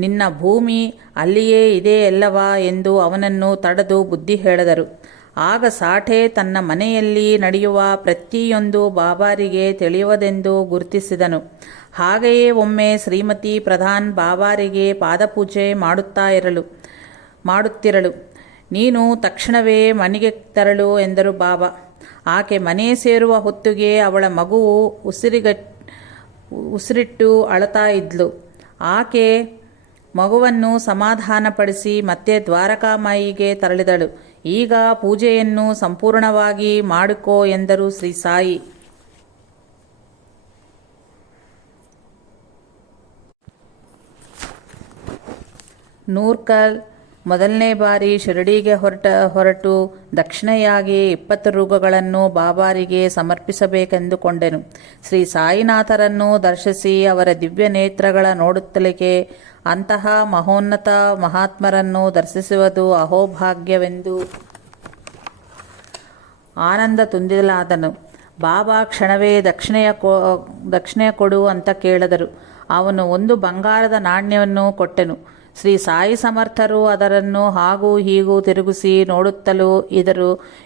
ನಿನ್ನ ಭೂಮಿ ಅಲ್ಲಿಯೇ ಇದೆ ಅಲ್ಲವಾ ಎಂದು ಅವನನ್ನು ತಡೆದು ಬುದ್ಧಿ ಹೇಳಿದರು. ಆಗ ಸಾಠೆ ತನ್ನ ಮನೆಯಲ್ಲಿ ನಡೆಯುವ ಪ್ರತಿಯೊಂದು ಬಾಬಾರಿಗೆ ತಿಳಿಯುವುದೆಂದು ಗುರುತಿಸಿದನು. ಹಾಗೆಯೇ ಒಮ್ಮೆ ಶ್ರೀಮತಿ ಪ್ರಧಾನ್ ಬಾಬಾರಿಗೆ ಪಾದಪೂಜೆ ಮಾಡುತ್ತಿರಳು. ನೀನು ತಕ್ಷಣವೇ ಮನೆಗೆ ತೆರಳು ಎಂದರು ಬಾಬಾ. ಆಕೆ ಮನೆ ಸೇರುವ ಹೊತ್ತಿಗೆ ಅವಳ ಮಗುವು ಉಸಿರಿಟ್ಟು ಅಳುತ್ತಾ ಇದ್ಲು. ಆಕೆ ಮಗುವನ್ನು ಸಮಾಧಾನಪಡಿಸಿ ಮತ್ತೆ ದ್ವಾರಕಾಮಾಯಿಗೆ ತೆರಳಿದಳು. ಈಗ ಪೂಜೆಯನ್ನು ಸಂಪೂರ್ಣವಾಗಿ ಮಾಡಿಕೋ ಎಂದರು ಶ್ರೀ ಸಾಯಿ. ನೂರ್ಕಲ್ ಮೊದಲನೇ ಬಾರಿ ಶಿರಡಿಗೆ ಹೊರಟು ದಕ್ಷಿಣೆಯಾಗಿ 20 ರೂಗಳನ್ನು ಬಾಬಾರಿಗೆ ಸಮರ್ಪಿಸಬೇಕೆಂದುಕೊಂಡೆನು. ಶ್ರೀ ಸಾಯಿನಾಥರನ್ನು ದರ್ಶಿಸಿ ಅವರ ದಿವ್ಯ ನೇತ್ರಗಳ ನೋಡುತ್ತಲಿಗೆ ಅಂತಹ ಮಹೋನ್ನತ ಮಹಾತ್ಮರನ್ನು ದರ್ಶಿಸುವುದು ಅಹೋಭಾಗ್ಯವೆಂದು ಆನಂದ ತುಂದಿಲಾದನು. ಬಾಬಾ ಕ್ಷಣವೇ ದಕ್ಷಿಣೆಯ ಕೊಡು ಅಂತ ಕೇಳಿದರು. ಅವನು ಒಂದು ಬಂಗಾರದ ನಾಣ್ಯವನ್ನು ಕೊಟ್ಟನು. ಶ್ರೀ ಸಾಯಿ ಸಮರ್ಥರು ಅದನ್ನು ಹಾಗೂ ಹೀಗೂ ತಿರುಗಿಸಿ ನೋಡುತ್ತಲೂ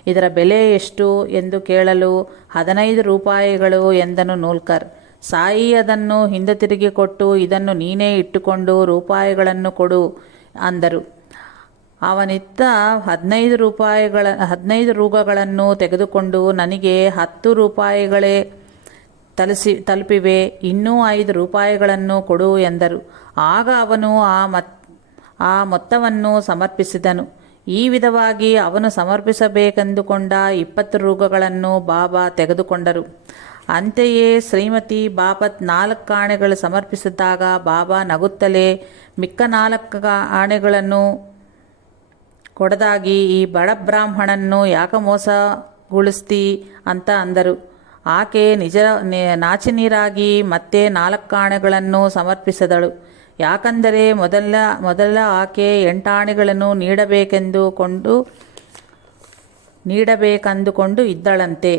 ಇದರ ಬೆಲೆ ಎಷ್ಟು ಎಂದು ಕೇಳಲು 15 ರೂಪಾಯಿಗಳು ಎಂದನು ನೂಲ್ಕರ್. ಸಾಯಿ ಅದನ್ನು ಹಿಂದೆ ತಿರುಗಿ ಕೊಟ್ಟು, ಇದನ್ನು ನೀನೇ ಇಟ್ಟುಕೊಂಡು ರೂಪಾಯಿಗಳನ್ನು ಕೊಡು ಅಂದರು. ಅವನಿತ್ತ 15 ರೂಗಳನ್ನು ತೆಗೆದುಕೊಂಡು, ನನಗೆ 10 ರೂಪಾಯಿಗಳೇ ತಲುಪಿವೆ, ಇನ್ನೂ 5 ರೂಪಾಯಿಗಳನ್ನು ಕೊಡು ಎಂದರು. ಆಗ ಅವನು ಆ ಮೊತ್ತವನ್ನು ಸಮರ್ಪಿಸಿದನು. ಈ ವಿಧವಾಗಿ ಅವನು ಸಮರ್ಪಿಸಬೇಕೆಂದುಕೊಂಡ 20 ರೂಗಳನ್ನು ಬಾಬಾ ತೆಗೆದುಕೊಂಡರು. ಅಂತೆಯೇ ಶ್ರೀಮತಿ ಬಾಪತ್ 4 ಆಣೆಗಳು ಸಮರ್ಪಿಸಿದಾಗ ಬಾಬಾ ನಗುತ್ತಲೇ, ಮಿಕ್ಕ 4 ಆಣೆಗಳನ್ನು ಕೊಡದಾಗಿ ಈ ಬಡ ಬ್ರಾಹ್ಮಣನ್ನು ಯಾಕೆ ಮೋಸಗೊಳಿಸ್ತಿ ಅಂತ ಅಂದರು. ಆಕೆ ನಾಚಿನೀರಾಗಿ ಮತ್ತೆ 4 ಆಣೆಗಳನ್ನು ಸಮರ್ಪಿಸಿದಳು. ಯಾಕಂದರೆ ಮೊದಲ ಆಕೆ 8 ಆಣೆಗಳನ್ನು ನೀಡಬೇಕೆಂದುಕೊಂಡು ಇದ್ದಳಂತೆ.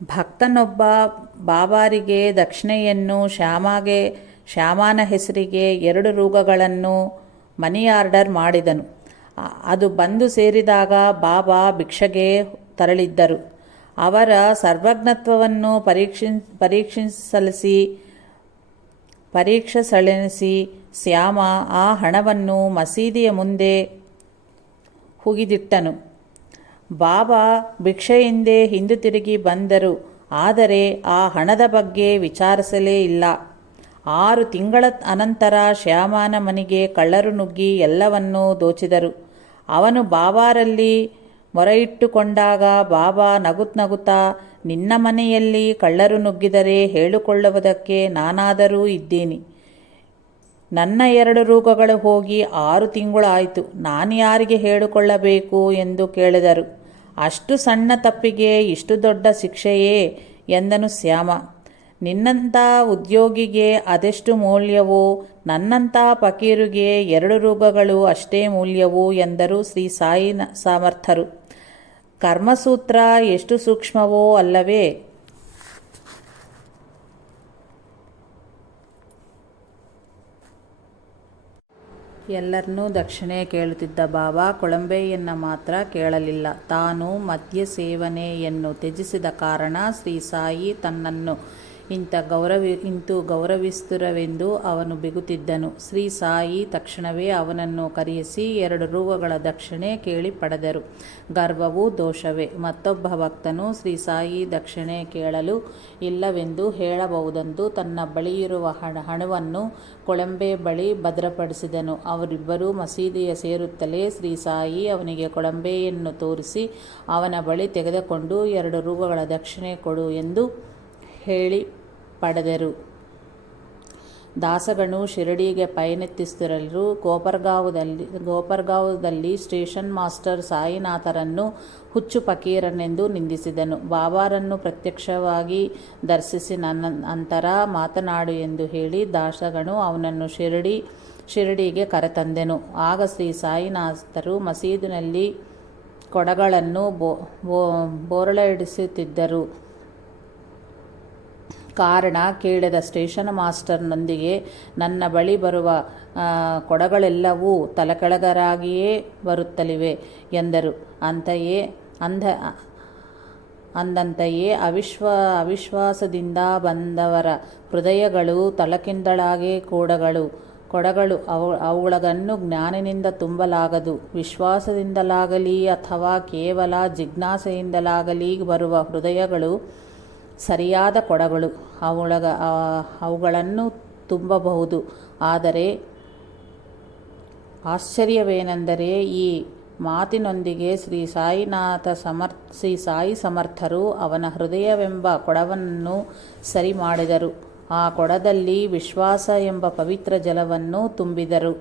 ಭಕ್ತನೊಬ್ಬ ಬಾಬಾರಿಗೆ ದಕ್ಷಿಣೆಯನ್ನು ಶ್ಯಾಮಾಗೆ ಶ್ಯಾಮನ ಹೆಸರಿಗೆ 2 ರೂಗಗಳನ್ನು ಮನಿ ಆರ್ಡರ್ ಮಾಡಿದನು. ಅದು ಬಂದು ಸೇರಿದಾಗ ಬಾಬಾ ಭಿಕ್ಷೆಗೆ ತರಳಿದ್ದರು. ಅವರ ಸರ್ವಜ್ಞತ್ವವನ್ನು ಪರೀಕ್ಷಿಸಲೆನಿಸಿ ಶ್ಯಾಮ ಆ ಹಣವನ್ನು ಮಸೀದಿಯ ಮುಂದೆ ಹುಗಿದಿಟ್ಟನು. ಬಾಬಾ ಭಿಕ್ಷೆಯಿಂದೇ ಹಿಂದಿರುಗಿ ಬಂದರು. ಆದರೆ ಆ ಹಣದ ಬಗ್ಗೆ ವಿಚಾರಿಸಲೇ ಇಲ್ಲ. 6 ತಿಂಗಳ ಅನಂತರ ಶ್ಯಾಮನ ಮನೆಗೆ ಕಳ್ಳರು ನುಗ್ಗಿ ಎಲ್ಲವನ್ನೂ ದೋಚಿದರು. ಅವನು ಬಾಬಾರಲ್ಲಿ ಮೊರೆಯಿಟ್ಟುಕೊಂಡಾಗ ಬಾಬಾ ನಗುತ್ತಾ, ನಿನ್ನ ಮನೆಯಲ್ಲಿ ಕಳ್ಳರು ನುಗ್ಗಿದರೆ ಹೇಳಿಕೊಳ್ಳುವುದಕ್ಕೆ ನಾನಾದರೂ ಇದ್ದೀನಿ. ನನ್ನ 2 ರೂಗಗಳು ಹೋಗಿ 6 ತಿಂಗಳಾಯಿತು. ನಾನ್ಯಾರಿಗೆ ಹೇಳಿಕೊಳ್ಳಬೇಕು ಎಂದು ಕೇಳಿದರು. ಅಷ್ಟು ಸಣ್ಣ ತಪ್ಪಿಗೆ ಇಷ್ಟು ದೊಡ್ಡ ಶಿಕ್ಷೆಯೇ ಎಂದನು ಶ್ಯಾಮ. ನಿನ್ನಂಥ ಉದ್ಯೋಗಿಗೆ ಅದೆಷ್ಟು ಮೌಲ್ಯವೋ ನನ್ನಂಥ ಫಕೀರಿಗೆ 2 ರೂಗಗಳು ಅಷ್ಟೇ ಮೌಲ್ಯವು ಎಂದರು ಶ್ರೀ ಸಾಯಿ ಸಮರ್ಥರು. ಕರ್ಮಸೂತ್ರ ಎಷ್ಟು ಸೂಕ್ಷ್ಮವೋ ಅಲ್ಲವೇ? ಎಲ್ಲರನ್ನೂ ದಕ್ಷಿಣೆ ಕೇಳುತ್ತಿದ್ದ ಬಾಬಾ ಕೊಳಂಬೆಯನ್ನು ಮಾತ್ರ ಕೇಳಲಿಲ್ಲ. ತಾನು ಮದ್ಯ ಸೇವನೆಯನ್ನು ತ್ಯಜಿಸಿದ ಕಾರಣ ಶ್ರೀ ಸಾಯಿ ತನ್ನನ್ನು ಇಂತು ಗೌರವಿಸುತ್ತಿರವೆಂದು ಅವನು ಬಿಗುತ್ತಿದ್ದನು. ಶ್ರೀ ಸಾಯಿ ತಕ್ಷಣವೇ ಅವನನ್ನು ಕರೆಯಿಸಿ 2 ರೂಗಗಳ ದಕ್ಷಿಣೆ ಕೇಳಿ ಪಡೆದರು. ಗರ್ವವು ದೋಷವೇ? ಮತ್ತೊಬ್ಬ ಭಕ್ತನು ಶ್ರೀ ಸಾಯಿ ದಕ್ಷಿಣೆ ಕೇಳಲು ಇಲ್ಲವೆಂದು ಹೇಳಬಹುದೆಂದು ತನ್ನ ಬಳಿಯಿರುವ ಹಣವನ್ನು ಕೊಳಂಬೆ ಬಳಿ ಭದ್ರಪಡಿಸಿದನು. ಅವರಿಬ್ಬರೂ ಮಸೀದಿಯ ಸೇರುತ್ತಲೇ ಶ್ರೀ ಸಾಯಿ ಅವನಿಗೆ ಕೊಳಂಬೆಯನ್ನು ತೋರಿಸಿ ಅವನ ಬಳಿ ತೆಗೆದುಕೊಂಡು 2 ರೂಗಗಳ ದಕ್ಷಿಣೆ ಕೊಡು ಎಂದು ಹೇಳಿ ಪಡೆದರು. ದಾಸಗಣು ಶಿರಡಿಗೆ ಪಯಣಿಸುತ್ತಿರಲು ಗೋಪರ್ಗಾಂವದಲ್ಲಿ ಸ್ಟೇಷನ್ ಮಾಸ್ಟರ್ ಸಾಯಿನಾಥರನ್ನು ಹುಚ್ಚು ಫಕೀರನೆಂದು ನಿಂದಿಸಿದನು. ಬಾಬಾರನ್ನು ಪ್ರತ್ಯಕ್ಷವಾಗಿ ದರ್ಶಿಸಿ ನಂತರ ಮಾತನಾಡು ಎಂದು ಹೇಳಿ ದಾಸಗಣು ಅವನನ್ನು ಶಿರಡಿಗೆ ಕರೆತಂದೆನು. ಆಗ ಶ್ರೀ ಸಾಯಿನಾಥರು ಮಸೀದಿನಲ್ಲಿ ಕೊಡಗಳನ್ನು ಬೋರಳಿಸುತ್ತಿದ್ದರು. ಕಾರಣ ಕೇಳಿದ ಸ್ಟೇಷನ್ ಮಾಸ್ಟರ್ನೊಂದಿಗೆ ನನ್ನ ಬಳಿ ಬರುವ ಕೊಡಗಳೆಲ್ಲವೂ ತಲೆಕೆಳಗಾಗಿಯೇ ಬರುತ್ತಲಿವೆ ಎಂದರು. ಅಂದಂತೆಯೇ ಅವಿಶ್ವಾಸದಿಂದ ಬಂದವರ ಹೃದಯಗಳು ತಲೆಕಿಂದಳಾಗಿ ಕೊಡಗಳು ಅವುಗಳನ್ನು ಜ್ಞಾನದಿಂದ ತುಂಬಲಾಗದು. ವಿಶ್ವಾಸದಿಂದಲಾಗಲಿ ಅಥವಾ ಕೇವಲ ಜಿಜ್ಞಾಸೆಯಿಂದಲಾಗಲಿ ಬರುವ ಹೃದಯಗಳು ಸರಿಯಾದ ಕೊಡಗಳು. ಅವುಗಳನ್ನು ತುಂಬಬಹುದು. ಆದರೆ ಆಶ್ಚರ್ಯವೇನೆಂದರೆ ಈ ಮಾತಿನೊಂದಿಗೆ ಶ್ರೀ ಸಾಯಿ ಸಮರ್ಥರು ಅವನ ಹೃದಯವೆಂಬ ಕೊಡವನ್ನು ಸರಿ ಮಾಡಿದರು. ಆ ಕೊಡದಲ್ಲಿ ವಿಶ್ವಾಸ ಎಂಬ ಪವಿತ್ರ ಜಲವನ್ನು ತುಂಬಿದರು.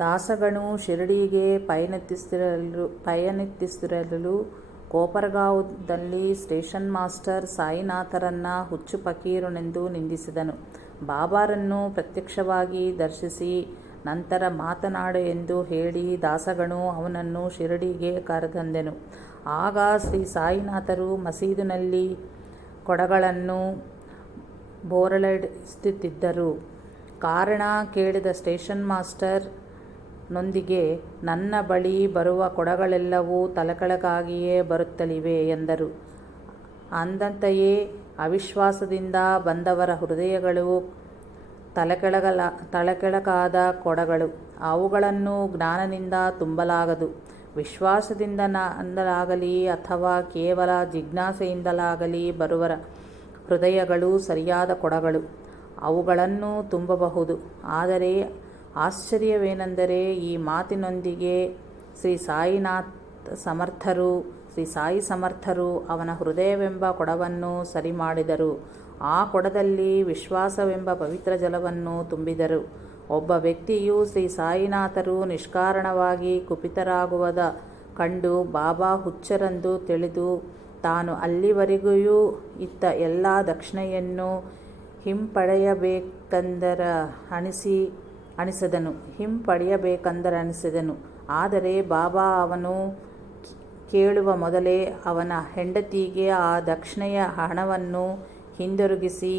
ದಾಸಗಣು ಶಿರಡಿಗೆ ಪಯಣಿಸುತ್ತಿರಲು ಗೋಪರ್ಗಾಂವದಲ್ಲಿ ಸ್ಟೇಷನ್ ಮಾಸ್ಟರ್ ಸಾಯಿನಾಥರನ್ನು ಹುಚ್ಚು ಫಕೀರನೆಂದು ನಿಂದಿಸಿದನು. ಬಾಬಾರನ್ನು ಪ್ರತ್ಯಕ್ಷವಾಗಿ ದರ್ಶಿಸಿ ನಂತರ ಮಾತನಾಡು ಎಂದು ಹೇಳಿ ದಾಸಗಣು ಅವನನ್ನು ಶಿರಡಿಗೆ ಕರೆತಂದೆನು. ಆಗ ಶ್ರೀ ಸಾಯಿನಾಥರು ಮಸೀದಿನಲ್ಲಿ ಕೊಡಗಳನ್ನು ಬೋರಳಿಸುತ್ತಿದ್ದರು. ಕಾರಣ ಕೇಳಿದ ಸ್ಟೇಷನ್ ಮಾಸ್ಟರ್ ನೊಂದಿಗೆ ನನ್ನ ಬಳಿ ಬರುವ ಕೊಡಗಳೆಲ್ಲವೂ ತಲೆಕೆಳಗಾಗಿಯೇ ಬರುತ್ತಲಿವೆ ಎಂದರು. ಅಂದಂತೆಯೇ ಅವಿಶ್ವಾಸದಿಂದ ಬಂದವರ ಹೃದಯಗಳು ತಲೆಕೆಳಗಾದ ಕೊಡಗಳು. ಅವುಗಳನ್ನು ಜ್ಞಾನದಿಂದ ತುಂಬಲಾಗದು. ವಿಶ್ವಾಸದಿಂದಲಾಗಲಿ ಅಥವಾ ಕೇವಲ ಜಿಜ್ಞಾಸೆಯಿಂದಲಾಗಲಿ ಬರುವರ ಹೃದಯಗಳು ಸರಿಯಾದ ಕೊಡಗಳು. ಅವುಗಳನ್ನು ತುಂಬಬಹುದು. ಆದರೆ ಆಶ್ಚರ್ಯವೇನೆಂದರೆ ಈ ಮಾತಿನೊಂದಿಗೆ ಶ್ರೀ ಸಾಯಿ ಸಮರ್ಥರು ಅವನ ಹೃದಯವೆಂಬ ಕೊಡವನ್ನು ಸರಿ ಮಾಡಿದರು. ಆ ಕೊಡದಲ್ಲಿ ವಿಶ್ವಾಸವೆಂಬ ಪವಿತ್ರ ಜಲವನ್ನು ತುಂಬಿದರು. ಒಬ್ಬ ವ್ಯಕ್ತಿಯು ಶ್ರೀ ಸಾಯಿನಾಥರು ನಿಷ್ಕಾರಣವಾಗಿ ಕುಪಿತರಾಗುವುದ ಕಂಡು ಬಾಬಾ ಹುಚ್ಚರೆಂದು ತಿಳಿದು ತಾನು ಅಲ್ಲಿವರೆಗೂ ಇತ್ತ ಎಲ್ಲ ದಕ್ಷಿಣೆಯನ್ನು ಹಿಂಪಡೆಯಬೇಕೆಂದರನಿಸಿದನು. ಆದರೆ ಬಾಬಾ ಅವನು ಕೇಳುವ ಮೊದಲೇ ಅವನ ಹೆಂಡತಿಗೆ ಆ ದಕ್ಷಿಣೆಯ ಹಣವನ್ನು ಹಿಂದಿರುಗಿಸಿ,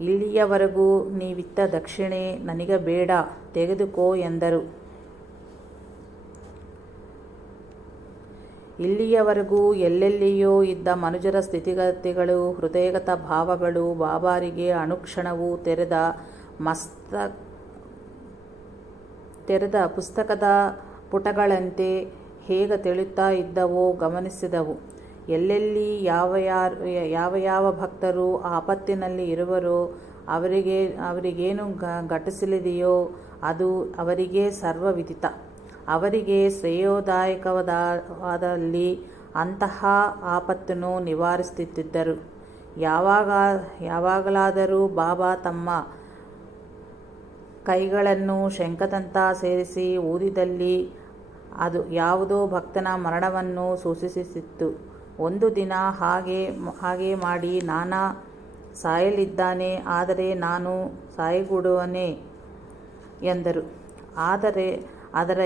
ಇಲ್ಲಿಯವರೆಗೂ ನೀವಿತ್ತ ದಕ್ಷಿಣೆ ನನಗೆ ಬೇಡ, ತೆಗೆದುಕೋ ಎಂದರು. ಇಲ್ಲಿಯವರೆಗೂ ಎಲ್ಲೆಲ್ಲಿಯೋ ಇದ್ದ ಮನುಜರ ಸ್ಥಿತಿಗತಿಗಳು, ಹೃದಯಗತ ಭಾವಗಳು ಬಾಬಾರಿಗೆ ಅನುಕ್ಷಣವೂ ತೆರೆದ ಪುಸ್ತಕದ ಪುಟಗಳಂತೆ ಹೇಗೆ ತಿಳಿಯುತ್ತಾ ಇದ್ದವೋ ಗಮನಿಸಿದವು. ಎಲ್ಲೆಲ್ಲಿ ಯಾವ ಭಕ್ತರು ಆಪತ್ತಿನಲ್ಲಿ ಇರುವರೋ, ಅವರಿಗೇನು ಘಟಿಸಲಿದೆಯೋ ಅದು ಅವರಿಗೆ ಸರ್ವವಿದಿತ. ಅವರಿಗೆ ಶ್ರೇಯೋದಾಯಕವಾದಲ್ಲಿ ಅಂತಹ ಆಪತ್ತನ್ನು ನಿವಾರಿಸುತ್ತಿದ್ದರು. ಯಾವಾಗಲಾದರೂ ಬಾಬಾ ತಮ್ಮ ಕೈಗಳನ್ನು ಶಂಖದಂತ ಸೇರಿಸಿ ಊದಿದಲ್ಲಿ ಅದು ಯಾವುದೋ ಭಕ್ತನ ಮರಣವನ್ನು ಸೂಚಿಸುತ್ತಿತ್ತು. ಒಂದು ದಿನ ಹಾಗೆ ಮಾಡಿ, ನಾನಾ ಸಾಯಲಿದ್ದಾನೆ, ಆದರೆ ನಾನು ಸಾಯಗೂಡುವನೇ ಎಂದರು. ಅದರ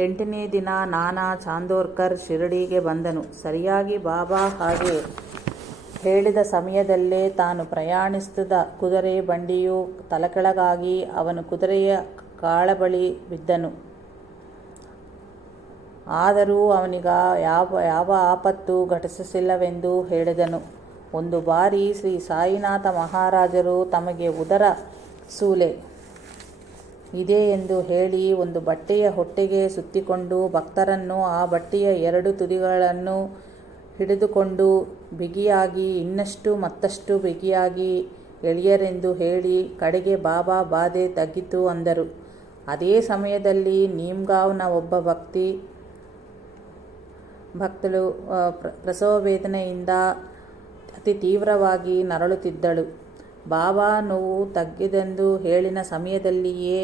8ನೇ ದಿನ ನಾನಾ ಚಾಂದೋರ್ಕರ್ ಶಿರಡಿಗೆ ಬಂದನು. ಸರಿಯಾಗಿ ಬಾಬಾ ಹಾಗೆ ಹೇಳಿದ ಸಮಯದಲ್ಲೇ ತಾನು ಪ್ರಯಾಣಿಸುತ್ತಿದ್ದ ಕುದುರೆ ಬಂಡಿಯು ತಲೆಕೆಳಗಾಗಿ ಅವನು ಕುದುರೆಯ ಕಾಳಬಳಿ ಬಿದ್ದನು. ಆದರೂ ಅವನಿಗ ಯಾವ ಆಪತ್ತು ಘಟಿಸಲಿಲ್ಲವೆಂದು ಹೇಳಿದನು. ಒಂದು ಬಾರಿ ಶ್ರೀ ಸಾಯಿನಾಥ ಮಹಾರಾಜರು ತಮಗೆ ಉದರ ಸೂಲೆ ಇದೆ ಎಂದು ಹೇಳಿ ಒಂದು ಬಟ್ಟೆಯ ಹೊಟ್ಟೆಗೆ ಸುತ್ತಿಕೊಂಡು ಭಕ್ತರನ್ನು ಆ ಬಟ್ಟೆಯ 2 ತುದಿಗಳನ್ನು ಹಿಡಿದುಕೊಂಡು ಬಿಗಿಯಾಗಿ ಮತ್ತಷ್ಟು ಬಿಗಿಯಾಗಿ ಎಳೆಯರೆಂದು ಹೇಳಿ ಕಡೆಗೆ ಬಾಬಾ ಬಾಧೆ ತಗ್ಗಿತು ಅಂದರು. ಅದೇ ಸಮಯದಲ್ಲಿ ನೀಮ್ಗಾಂವ್ನ ಒಬ್ಬ ಭಕ್ತಳು ಪ್ರಸವ ವೇದನೆಯಿಂದ ಅತಿ ತೀವ್ರವಾಗಿ ನರಳುತ್ತಿದ್ದಳು. ಬಾಬಾ ನೋವು ತಗ್ಗಿದೆಂದು ಹೇಳಿನ ಸಮಯದಲ್ಲಿಯೇ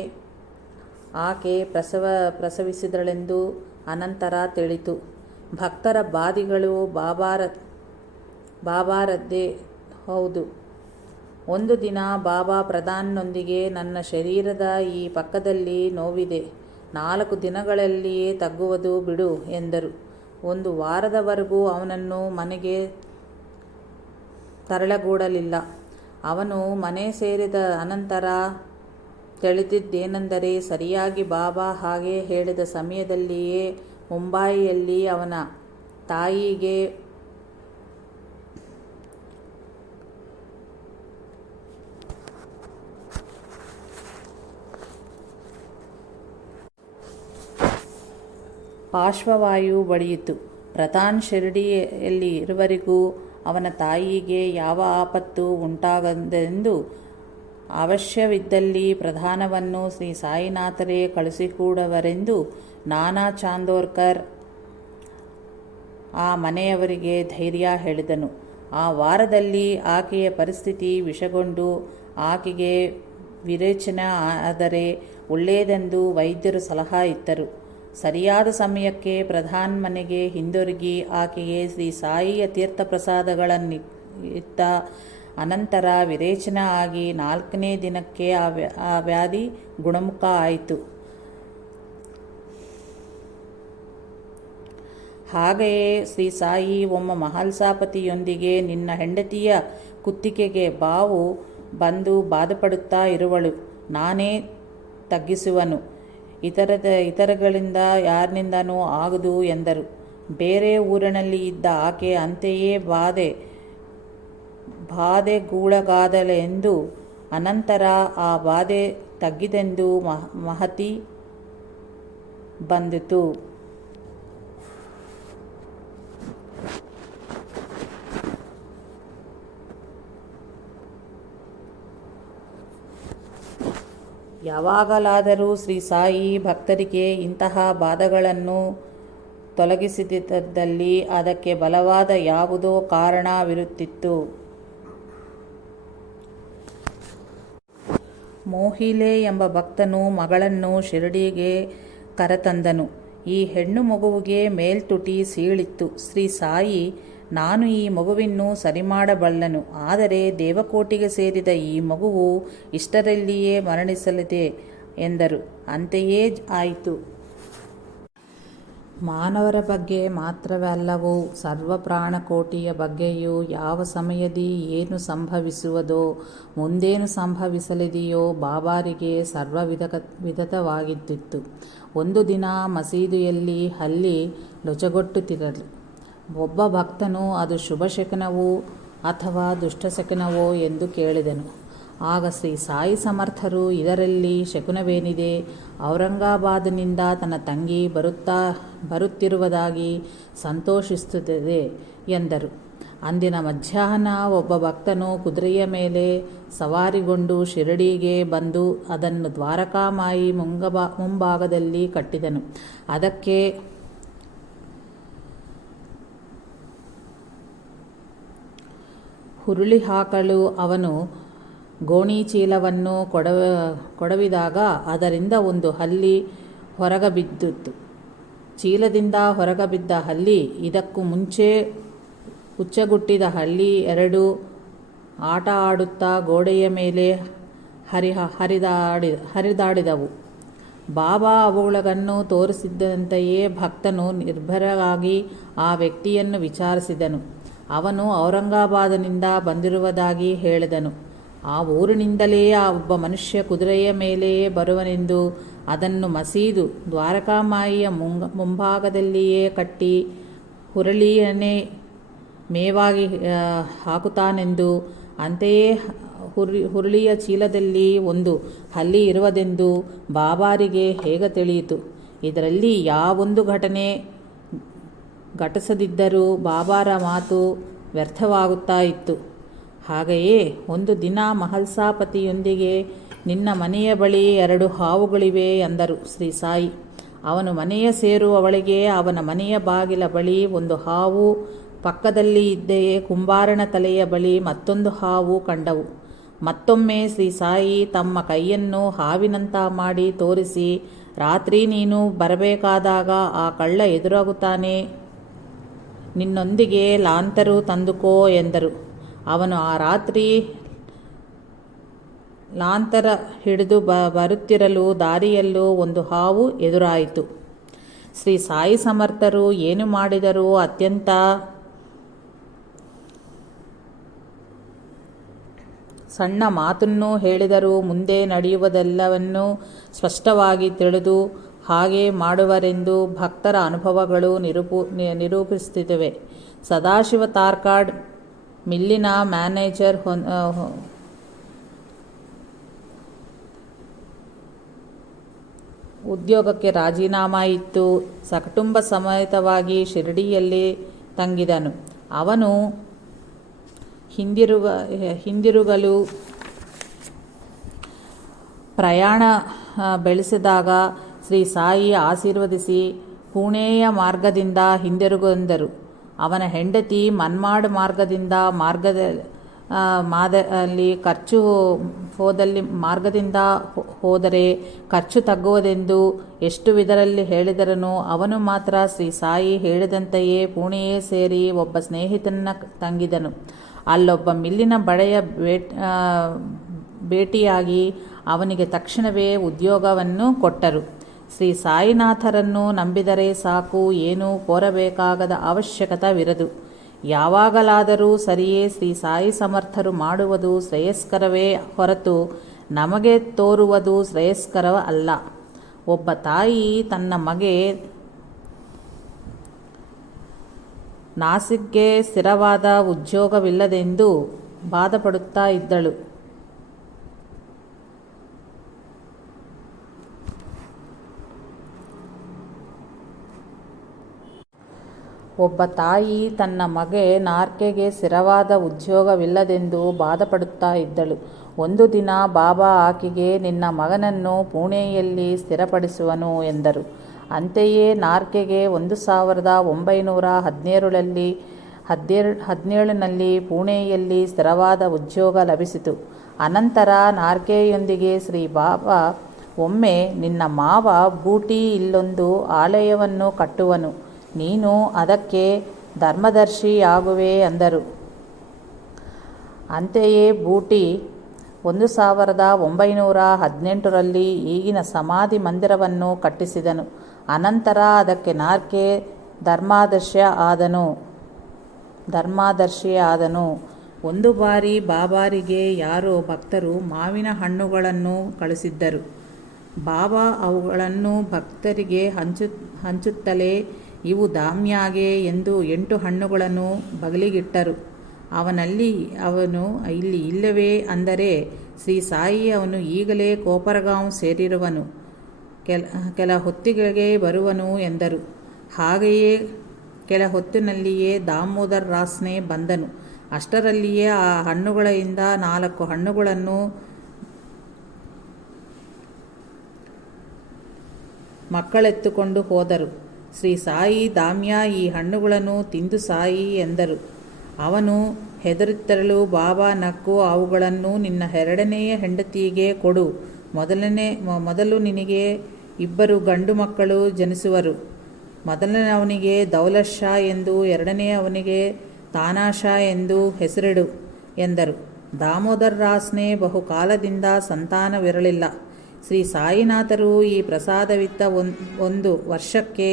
ಆಕೆ ಪ್ರಸವಿಸಿದಳೆಂದು ಅನಂತರ ತಿಳಿತು. ಭಕ್ತರ ಬಾಧಿಗಳು ಬಾಬಾರದ್ದೇ ಹೌದು. ಒಂದು ದಿನ ಬಾಬಾ ಪ್ರಧಾನ್ನೊಂದಿಗೆ, ನನ್ನ ಶರೀರದ ಈ ಪಕ್ಕದಲ್ಲಿ ನೋವಿದೆ, 4 ದಿನಗಳಲ್ಲಿಯೇ ತಗ್ಗುವುದು ಬಿಡು ಎಂದರು. 1 ವಾರದವರೆಗೂ ಅವನನ್ನು ಮನೆಗೆ ತರಳಗೂಡಲಿಲ್ಲ. ಅವನು ಮನೆ ಸೇರಿದ ಅನಂತರ ತಿಳಿದಿದ್ದೇನೆಂದರೆ, ಸರಿಯಾಗಿ ಬಾಬಾ ಹಾಗೆ ಹೇಳಿದ ಸಮಯದಲ್ಲಿಯೇ ಮುಂಬಯಿಯಲ್ಲಿ ಅವನ ತಾಯಿಗೆ ಪಾರ್ಶ್ವವಾಯು ಬಡಿಯಿತು. ಪ್ರಧಾನ್ ಶಿರಡಿಯಲ್ಲಿ ಇರುವವರೆಗೂ ಅವನ ತಾಯಿಗೆ ಯಾವ ಆಪತ್ತು ಉಂಟಾಗದೆಂದು, ಅವಶ್ಯವಿದ್ದಲ್ಲಿ ಪ್ರಧಾನವನ್ನು ಶ್ರೀ ಸಾಯಿನಾಥರೇ ಕಳುಹಿಸಿಕೊಡುವರೆಂದು ನಾನಾ ಚಾಂದೋರ್ಕರ್ ಆ ಮನೆಯವರಿಗೆ ಧೈರ್ಯ ಹೇಳಿದನು. ಆ ವಾರದಲ್ಲಿ ಆಕೆಯ ಪರಿಸ್ಥಿತಿ ವಿಷಗೊಂಡು ಆಕೆಗೆ ವಿರೇಚನೆ ಆದರೆ ಒಳ್ಳೆಯದೆಂದು ವೈದ್ಯರು ಸಲಹೆ ಇತ್ತರು. ಸರಿಯಾದ ಸಮಯಕ್ಕೆ ಪ್ರಧಾನ್ ಮನೆಗೆ ಹಿಂದಿರುಗಿ ಆಕೆಗೆ ಶ್ರೀ ಸಾಯಿಯ ತೀರ್ಥಪ್ರಸಾದಗಳನ್ನಿತ್ತ ಅನಂತರ ವಿರೇಚನೆ ಆಗಿ 4ನೇ ದಿನಕ್ಕೆ ಆ ವ್ಯಾಧಿ ಗುಣಮುಖ ಆಯಿತು. ಹಾಗೆಯೇ ಶ್ರೀ ಸಾಯಿ ಒಮ್ಮ ಮಹಲ್ಸಾಪತಿಯೊಂದಿಗೆ, ನಿನ್ನ ಹೆಂಡತಿಯ ಕುತ್ತಿಗೆಗೆ ಬಾವು ಬಂದು ಬಾಧೆಪಡುತ್ತಾ ಇರುವಳು, ನಾನೇ ತಗ್ಗಿಸುವನು, ಇತರಗಳಿಂದ ಯಾರಿನಿಂದನೂ ಆಗದು ಎಂದರು. ಬೇರೆ ಊರಿನಲ್ಲಿ ಇದ್ದ ಆಕೆ ಅಂತೆಯೇ ಬಾಧೆಗೂಳಗಾದಳೆಂದು ಅನಂತರ ಆ ಬಾಧೆ ತಗ್ಗಿದೆಂದು ಮಾಹಿತಿ ಬಂದಿತು. ಯಾವಾಗಲಾದರೂ ಶ್ರೀ ಸಾಯಿ ಭಕ್ತರಿಗೆ ಇಂತಹ ಬಾಧೆಗಳನ್ನು ತೊಲಗಿಸಿದ್ದಲ್ಲಿ ಅದಕ್ಕೆ ಬಲವಾದ ಯಾವುದೋ ಕಾರಣವಿರುತ್ತಿತ್ತು. ಮೋಹಿಲೆ ಎಂಬ ಭಕ್ತನು ಮಗಳನ್ನು ಶಿರಡಿಗೆ ಕರೆತಂದನು. ಈ ಹೆಣ್ಣು ಮಗುವಿಗೆ ಮೇಲ್ತುಟಿ ಸೀಳಿತ್ತು. ಶ್ರೀ ಸಾಯಿ ನಾನು ಈ ಮಗುವನ್ನು ಸರಿಮಾಡಬಲ್ಲನು. ಆದರೆ ದೇವಕೋಟಿಗೆ ಸೇರಿದ ಈ ಮಗುವು ಇಷ್ಟರಲ್ಲಿಯೇ ಮರಣಿಸಲಿದೆ ಎಂದರು. ಅಂತೆಯೇ ಆಯಿತು. ಮಾನವರ ಬಗ್ಗೆ ಮಾತ್ರವೇ ಅಲ್ಲವೋ, ಸರ್ವ ಪ್ರಾಣಕೋಟಿಯ ಬಗ್ಗೆಯೂ ಯಾವ ಸಮಯದಿ ಏನು ಸಂಭವಿಸುವುದೋ, ಮುಂದೇನು ಸಂಭವಿಸಲಿದೆಯೋ ಬಾಬಾರಿಗೆ ವಿದಿತವಾಗಿದ್ದಿತು. ಒಂದು ದಿನ ಮಸೀದಿಯಲ್ಲಿ ಹಲ್ಲಿ ಲೊಚಗೊಟ್ಟುತ್ತಿರಲು ಒಬ್ಬ ಭಕ್ತನು ಅದು ಶುಭಶಕನವೋ ಅಥವಾ ದುಷ್ಟಶಕನವೋ ಎಂದು ಕೇಳಿದನು. ಆಗ ಶ್ರೀ ಸಾಯಿ ಸಮರ್ಥರು, ಇದರಲ್ಲಿ ಶಕುನವೇನಿದೆ? ಔರಂಗಾಬಾದಿನಿಂದ ತನ್ನ ತಂಗಿ ಬರುತ್ತಿರುವುದಾಗಿ ಸಂತೋಷಿಸುತ್ತದೆ ಎಂದರು. ಅಂದಿನ ಮಧ್ಯಾಹ್ನ ಒಬ್ಬ ಭಕ್ತನು ಕುದುರೆಯ ಮೇಲೆ ಸವಾರಿಗೊಂಡು ಶಿರಡಿಗೆ ಬಂದು ಅದನ್ನು ದ್ವಾರಕಾಮಾಯಿ ಮುಂಭಾಗದಲ್ಲಿ ಕಟ್ಟಿದನು. ಅದಕ್ಕೆ ಹುರುಳಿ ಹಾಕಲು ಅವನು ಗೋಣಿಚೀಲವನ್ನು ಕೊಡವಿದಾಗ ಅದರಿಂದ ಒಂದು ಹಲ್ಲಿ ಹೊರಗಬಿದ್ದಿತು. ಚೀಲದಿಂದ ಹೊರಗಬಿದ್ದ ಹಲ್ಲಿ ಇದಕ್ಕೂ ಮುಂಚೆ ಹುಚ್ಚಗುಟ್ಟಿದ ಹಲ್ಲಿ ಎರಡು ಆಟ ಆಡುತ್ತಾ ಗೋಡೆಯ ಮೇಲೆ ಹರಿದಾಡಿದವು. ಬಾಬಾ ಅವುಗಳನ್ನು ತೋರಿಸಿದಂತೆಯೇ ಭಕ್ತನು ನಿರ್ಭರವಾಗಿ ಆ ವ್ಯಕ್ತಿಯನ್ನು ವಿಚಾರಿಸಿದನು. ಅವನು ಔರಂಗಾಬಾದಿನಿಂದ ಬಂದಿರುವುದಾಗಿ ಹೇಳಿದನು. ಆ ಊರಿನಿಂದಲೇ ಆ ಒಬ್ಬ ಮನುಷ್ಯ ಕುದುರೆಯ ಮೇಲೆಯೇ ಬರುವನೆಂದು, ಅದನ್ನು ಮಸೀದು ದ್ವಾರಕಾಮಾಯಿಯ ಮುಂಭಾಗದಲ್ಲಿಯೇ ಕಟ್ಟಿ ಹುರುಳಿಯನ್ನೇ ಮೇವಾಗಿ ಹಾಕುತ್ತಾನೆಂದು, ಅಂತೆಯೇ ಹುರುಳಿಯ ಚೀಲದಲ್ಲಿ ಒಂದು ಹಲ್ಲಿ ಇರುವುದೆಂದು ಬಾಬಾರಿಗೆ ಹೇಗೆ ತಿಳಿಯಿತು? ಇದರಲ್ಲಿ ಯಾವೊಂದು ಘಟನೆ ಘಟಿಸದಿದ್ದರೂ ಬಾಬಾರ ಮಾತು ವ್ಯರ್ಥವಾಗುತ್ತಾ ಇತ್ತು. ಹಾಗೆಯೇ ಒಂದು ದಿನ ಮಹಲ್ಸಾಪತಿಯೊಂದಿಗೆ, ನಿನ್ನ ಮನೆಯ ಬಳಿ 2 ಹಾವುಗಳಿವೆ ಎಂದರು ಶ್ರೀ ಸಾಯಿ. ಅವನು ಮನೆಯ ಸೇರುವವಳಿಗೆ ಅವನ ಮನೆಯ ಬಾಗಿಲ ಬಳಿ ಒಂದು ಹಾವು, ಪಕ್ಕದಲ್ಲಿ ಇದ್ದೆಯೇ ಕುಂಬಾರನ ತಲೆಯ ಬಳಿ ಮತ್ತೊಂದು ಹಾವು ಕಂಡವು. ಮತ್ತೊಮ್ಮೆ ಶ್ರೀ ಸಾಯಿ ತಮ್ಮ ಕೈಯನ್ನು ಹಾವಿನಂತ ಮಾಡಿ ತೋರಿಸಿ, ರಾತ್ರಿ ನೀನು ಬರಬೇಕಾದಾಗ ಆ ಕಳ್ಳ ಎದುರಾಗುತ್ತಾನೆ, ನಿನ್ನೊಂದಿಗೆ ಲಾಂತರು ತಂದುಕೋ ಎಂದರು. ಅವನು ಆ ರಾತ್ರಿ ಲಾಂತರ ಹಿಡಿದು ಬರುತ್ತಿರಲು ದಾರಿಯಲ್ಲೂ ಒಂದು ಹಾವು ಎದುರಾಯಿತು. ಶ್ರೀ ಸಾಯಿ ಸಮರ್ಥರು ಏನು ಮಾಡಿದರೂ ಅತ್ಯಂತ ಸಣ್ಣ ಮಾತನ್ನು ಹೇಳಿದರೂ ಮುಂದೆ ನಡೆಯುವುದೆಲ್ಲವನ್ನೂ ಸ್ಪಷ್ಟವಾಗಿ ತಿಳಿದು ಹಾಗೆ ಮಾಡುವರೆಂದು ಭಕ್ತರ ಅನುಭವಗಳು ನಿರೂಪಿಸುತ್ತಿವೆ. ಸದಾಶಿವ ತಾರ್ಕಾಡ್ ಮಿಲ್ಲಿನ ಮ್ಯಾನೇಜರ್ ಉದ್ಯೋಗಕ್ಕೆ ರಾಜೀನಾಮೆ ಇತ್ತು. ಸಕುಟುಂಬ ಸಮೇತವಾಗಿ ಶಿರಡಿಯಲ್ಲಿ ತಂಗಿದನು. ಅವನು ಹಿಂದಿರುಗಲು ಪ್ರಯಾಣ ಬೆಳೆಸಿದಾಗ ಶ್ರೀ ಸಾಯಿ ಆಶೀರ್ವದಿಸಿ ಪುಣೆಯ ಮಾರ್ಗದಿಂದ ಹಿಂದಿರುಗಂದರು. ಅವನ ಹೆಂಡತಿ ಮನ್ಮಾಡ್ ಮಾರ್ಗದಿಂದ ಹೋದರೆ ಖರ್ಚು ತಗ್ಗುವುದೆಂದು ಎಷ್ಟು ವಿಧರಲ್ಲಿ ಹೇಳಿದರನು ಅವನು ಮಾತ್ರ ಶ್ರೀ ಸಾಯಿ ಹೇಳಿದಂತೆಯೇ ಪುಣೆಯೇ ಸೇರಿ ಒಬ್ಬ ಸ್ನೇಹಿತನ ತಂಗಿದನು. ಅಲ್ಲೊಬ್ಬ ಮಿಲ್ಲಿನ ಬಡೆಯ ಭೇಟಿಯಾಗಿ ಅವನಿಗೆ ತಕ್ಷಣವೇ ಉದ್ಯೋಗವನ್ನು ಕೊಟ್ಟರು. ಶ್ರೀ ಸಾಯಿನಾಥರನ್ನು ನಂಬಿದರೆ ಸಾಕು, ಏನೂ ಕೋರಬೇಕಾಗದ ಅವಶ್ಯಕತೆವಿರದು. ಯಾವಾಗಲಾದರೂ ಸರಿಯೇ ಶ್ರೀ ಸಾಯಿ ಸಮರ್ಥರು ಮಾಡುವುದು ಶ್ರೇಯಸ್ಕರವೇ ಹೊರತು ನಮಗೆ ತೋರುವುದು ಶ್ರೇಯಸ್ಕರ ಅಲ್ಲ. ಒಬ್ಬ ತಾಯಿ ತನ್ನ ಮಗೆ ನಾಸಿಕ್ಗೆ ಸ್ಥಿರವಾದ ಉದ್ಯೋಗವಿಲ್ಲದೆಂದು ಬಾಧಪಡುತ್ತಾ ಇದ್ದಳು. ಒಬ್ಬ ತಾಯಿ ತನ್ನ ಮಗೆ ನಾರ್ಕೆಗೆ ಸ್ಥಿರವಾದ ಉದ್ಯೋಗವಿಲ್ಲದೆಂದು ಬಾಧಪಡುತ್ತಾ ಇದ್ದಳು. ಒಂದು ದಿನ ಬಾಬಾ ಆಕೆಗೆ, ನಿನ್ನ ಮಗನನ್ನು ಪುಣೆಯಲ್ಲಿ ಸ್ಥಿರಪಡಿಸುವನು ಎಂದರು. ಅಂತೆಯೇ ನಾರ್ಕೆಗೆ 1917ರಲ್ಲಿ ಪುಣೆಯಲ್ಲಿ ಸ್ಥಿರವಾದ ಉದ್ಯೋಗ ಲಭಿಸಿತು. ಅನಂತರ ನಾರ್ಕೆಯೊಂದಿಗೆ ಶ್ರೀ ಬಾಬಾ, ಒಮ್ಮೆ ನಿನ್ನ ಮಾವ ಬೂಟಿ ಇಲ್ಲೊಂದು ಆಲಯವನ್ನು ಕಟ್ಟುವನು, ನೀನು ಅದಕ್ಕೆ ಧರ್ಮದರ್ಶಿಯಾಗುವೆ ಎಂದರು. ಅಂತೆಯೇ ಬೂಟಿ 1918ರಲ್ಲಿ ಈಗಿನ ಸಮಾಧಿ ಮಂದಿರವನ್ನು ಕಟ್ಟಿಸಿದನು. ಅನಂತರ ಅದಕ್ಕೆ ನಾರ್ಕೆ ಧರ್ಮದರ್ಶಿಯಾದನು. ಒಂದು ಬಾರಿ ಬಾಬಾರಿಗೆ ಯಾರೋ ಭಕ್ತರು ಮಾವಿನ ಹಣ್ಣುಗಳನ್ನು ಕಳಿಸಿದ್ದರು. ಬಾಬಾ ಅವುಗಳನ್ನು ಭಕ್ತರಿಗೆ ಹಂಚುತ್ತಲೇ ಇವು ದಾಮ್ಯಾಗೆ ಎಂದು 8 ಹಣ್ಣುಗಳನ್ನು ಬಗಲಿಗಿಟ್ಟರು. ಅವನು ಇಲ್ಲಿ ಇಲ್ಲವೇ ಅಂದರೆ, ಶ್ರೀ ಸಾಯಿ ಅವನು ಈಗಲೇ ಕೋಪರಗಾಂವ್ ಸೇರಿರುವನು, ಕೆಲ ಹೊತ್ತಿಗೆ ಬರುವನು ಎಂದರು. ಹಾಗೆಯೇ ಕೆಲ ಹೊತ್ತಿನಲ್ಲಿಯೇ ದಾಮೋದರ್ ರಾಸ್ನೆ ಬಂದನು. ಅಷ್ಟರಲ್ಲಿಯೇ ಆ ಹಣ್ಣುಗಳಿಂದ 4 ಹಣ್ಣುಗಳನ್ನು ಮಕ್ಕಳೆತ್ತುಕೊಂಡು ಹೋದರು. ಶ್ರೀ ಸಾಯಿ ದಾಮ್ಯಾ ಈ ಹಣ್ಣುಗಳನ್ನು ತಿಂದು ಸಾಯಿ ಎಂದರು. ಅವನು ಹೆದರುತ್ತಿರಲು ಬಾಬಾ ನಕ್ಕು, ಅವುಗಳನ್ನು ನಿನ್ನ 2ನೆಯ ಹೆಂಡತಿಗೆ ಕೊಡು. ಮೊದಲು ನಿನಗೆ 2 ಗಂಡು ಮಕ್ಕಳು ಜನಿಸುವರು. ಮೊದಲನೆಯವನಿಗೆ ದೌಲತ್ ಶಾ ಎಂದು, 2ನೇಯವನಿಗೆ ತಾನಾಶಾ ಎಂದು ಹೆಸರಿಡು ಎಂದರು. ದಾಮೋದರ್ ರಾಸ್ನೆ ಬಹುಕಾಲದಿಂದ ಸಂತಾನವಿರಲಿಲ್ಲ. ಶ್ರೀ ಸಾಯಿನಾಥರು ಈ ಪ್ರಸಾದವಿತ್ತ 1 ವರ್ಷಕ್ಕೆ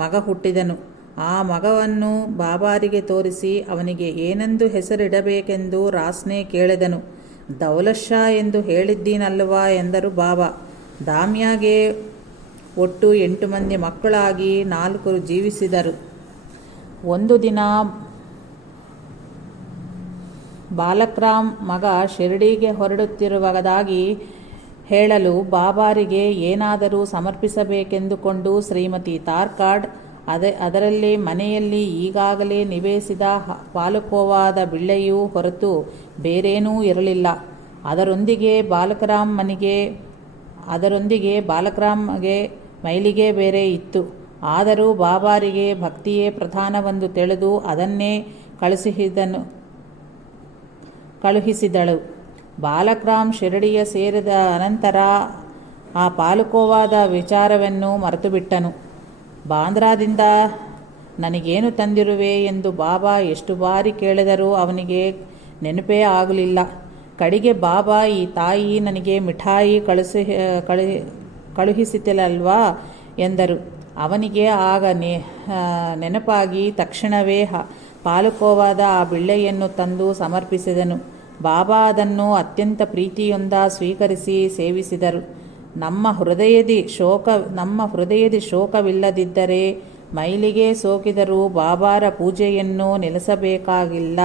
ಮಗ ಹುಟ್ಟಿದನು. ಆ ಮಗವನ್ನು ಬಾಬಾರಿಗೆ ತೋರಿಸಿ ಅವನಿಗೆ ಏನೆಂದು ಹೆಸರಿಡಬೇಕೆಂದು ರಾಸ್ನೆ ಕೇಳಿದನು. ದೌಲತ್ ಶಾ ಎಂದು ಹೇಳಿದ್ದೀನಲ್ವಾ ಎಂದರು ಬಾಬಾ. ದಾಮ್ಯಾಗೆ ಒಟ್ಟು 8 ಮಂದಿ ಮಕ್ಕಳಾಗಿ 4 ಜೀವಿಸಿದರು. ಒಂದು ದಿನ ಬಾಲಕ್ರಾಮ್ ಮಗ ಶಿರಡಿಗೆ ಹೊರಡುತ್ತಿರುವುದಾಗಿ ಹೇಳಲು ಬಾಬಾರಿಗೆ ಏನಾದರೂ ಸಮರ್ಪಿಸಬೇಕೆಂದುಕೊಂಡು ಶ್ರೀಮತಿ ತಾರ್ಕಾಡ್ ಅದರಲ್ಲಿ ಮನೆಯಲ್ಲಿ ಈಗಾಗಲೇ ನಿವೇಶಿಸಿದ ಪಾಲುಕೋವಾದ ಬಿಳ್ಳೆಯೂ ಹೊರತು ಬೇರೇನೂ ಇರಲಿಲ್ಲ. ಅದರೊಂದಿಗೆ ಬಾಲಕ್ರಾಮ್ಗೆ ಮೈಲಿಗೆ ಬೇರೆ ಇತ್ತು. ಆದರೂ ಬಾಬಾರಿಗೆ ಭಕ್ತಿಯೇ ಪ್ರಧಾನವೆಂದು ತಿಳಿದು ಅದನ್ನೇ ಕಳುಹಿಸಿದಳು. ಬಾಲಕ್ರಾಮ್ ಶಿರಡಿಯ ಸೇರಿದ ಅನಂತರ ಆ ಪಾಲುಕೋವಾದ ವಿಚಾರವನ್ನು ಮರೆತುಬಿಟ್ಟನು. ಬಾಂದ್ರಾದಿಂದ ನನಗೇನು ತಂದಿರುವೆ ಎಂದು ಬಾಬಾ ಎಷ್ಟು ಬಾರಿ ಕೇಳಿದರೂ ಅವನಿಗೆ ನೆನಪೇ ಆಗಲಿಲ್ಲ. ಕಡೆಗೆ ಬಾಬಾ, ಈ ತಾಯಿ ನನಗೆ ಮಿಠಾಯಿ ಕಳುಹಿಸಿತಲ್ವಾ ಎಂದರು. ಅವನಿಗೆ ಆಗ ನೆನಪಾಗಿ ತಕ್ಷಣವೇ ಪಾಲುಕೋವಾದ ಆ ಬಿಳ್ಳೆಯನ್ನು ತಂದು ಸಮರ್ಪಿಸಿದನು. ಬಾಬಾ ಅದನ್ನು ಅತ್ಯಂತ ಪ್ರೀತಿಯಿಂದ ಸ್ವೀಕರಿಸಿ ಸೇವಿಸಿದರು. ನಮ್ಮ ಹೃದಯದಿ ಶೋಕವಿಲ್ಲದಿದ್ದರೆ ಮೈಲಿಗೆ ಸೋಕಿದರೂ ಬಾಬಾರ ಪೂಜೆಯನ್ನು ನಿಲ್ಲಿಸಬೇಕಾಗಿಲ್ಲ.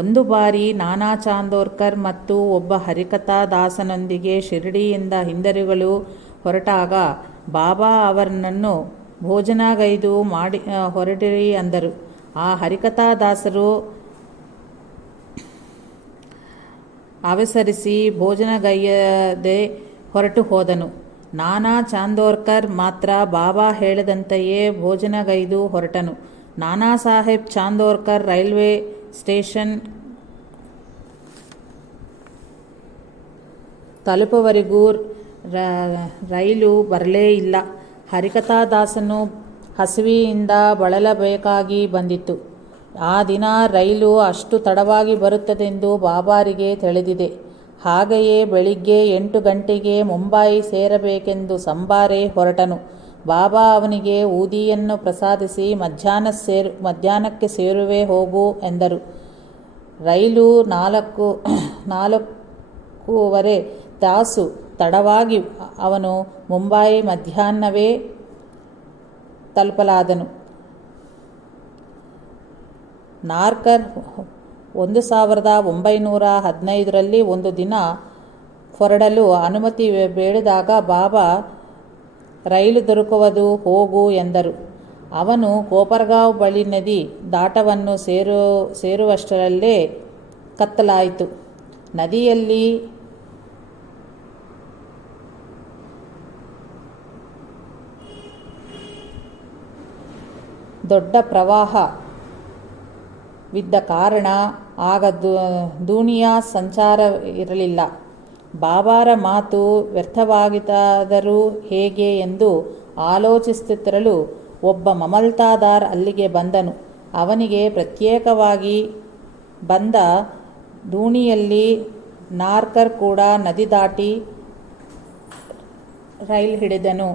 ಒಂದು ಬಾರಿ ನಾನಾ ಚಾಂದೋರ್ಕರ್ ಮತ್ತು ಒಬ್ಬ ಹರಿಕಥಾ ದಾಸನೊಂದಿಗೆ ಶಿರಡಿಯಿಂದ ಹಿಂದಿರುಗಲು ಹೊರಟಾಗ ಬಾಬಾ ಅವರನ್ನು ಭೋಜನಗೈದು ಹೊರಟಿರಿ ಅಂದರು. ಆ ಹರಿಕಥಾ ದಾಸರು ಅವಸರಿಸಿ ಭೋಜನಗೈಯದೆ ಹೊರಟು ಹೋದನು. ನಾನಾ ಚಾಂದೋರ್ಕರ್ ಮಾತ್ರ ಬಾಬಾ ಹೇಳಿದಂತೆಯೇ ಭೋಜನಗೈದು ಹೊರಟನು. ನಾನಾ ಸಾಹೇಬ್ ಚಾಂದೋರ್ಕರ್ ರೈಲ್ವೆ ಸ್ಟೇಷನ್ ತಲುಪುವವರೆಗೂ ರೈಲು ಬರಲೇ ಇಲ್ಲ. ಹರಿಕಥಾದಾಸನು ಹಸಿವೆಯಿಂದ ಬಳಲಬೇಕಾಗಿ ಬಂದಿತು. ಆ ದಿನ ರೈಲು ಅಷ್ಟು ತಡವಾಗಿ ಬರುತ್ತದೆಂದು ಬಾಬಾರಿಗೆ ತಿಳಿದಿದೆ. ಹಾಗೆಯೇ ಬೆಳಿಗ್ಗೆ 8 ಗಂಟೆಗೆ ಮುಂಬಯಿ ಸೇರಬೇಕೆಂದು ಸಂಬಾರೆ ಹೊರಟನು. ಬಾಬಾ ಅವನಿಗೆ ಊದಿಯನ್ನು ಪ್ರಸಾದಿಸಿ ಮಧ್ಯಾಹ್ನಕ್ಕೆ ಸೇರುವೆ ಹೋಗು ಎಂದರು. ರೈಲು 4.25 ತಾಸು ತಡವಾಗಿ ಅವನು ಮುಂಬಯಿ ಮಧ್ಯಾಹ್ನವೇ ತಲುಪಲಾದನು. ನಾರ್ಕರ್ 1915ರಲ್ಲಿ ಒಂದು ದಿನ ಹೊರಡಲು ಅನುಮತಿ ಬೇಡಿದಾಗ ಬಾಬಾ ರೈಲು ದೊರಕುವುದು, ಹೋಗು ಎಂದರು. ಅವನು ಕೋಪರ್ಗಾಂವ್ ಬಳಿ ನದಿ ದಾಟವನ್ನು ಸೇರುವಷ್ಟರಲ್ಲೇ ಕತ್ತಲಾಯಿತು. ನದಿಯಲ್ಲಿ ದೊಡ್ಡ ಪ್ರವಾಹವಿದ್ದ ಕಾರಣ ಆಗ ದೋಣಿಯ ಸಂಚಾರ ಇರಲಿಲ್ಲ. ಬಾಬಾರ ಮಾತು ವ್ಯರ್ಥವಾಗಿತ್ತಾದರೂ ಹೇಗೆ ಎಂದು ಆಲೋಚಿಸುತ್ತಿರಲು ಒಬ್ಬ ಮಮಲ್ತಾದಾರ್ ಅಲ್ಲಿಗೆ ಬಂದನು. ಅವನಿಗೆ ಪ್ರತ್ಯೇಕವಾಗಿ ಬಂದ ದೋಣಿಯಲ್ಲಿ ನಾರ್ಕರ್ ಕೂಡ ನದಿ ದಾಟಿ ರೈಲು ಹಿಡಿದನು.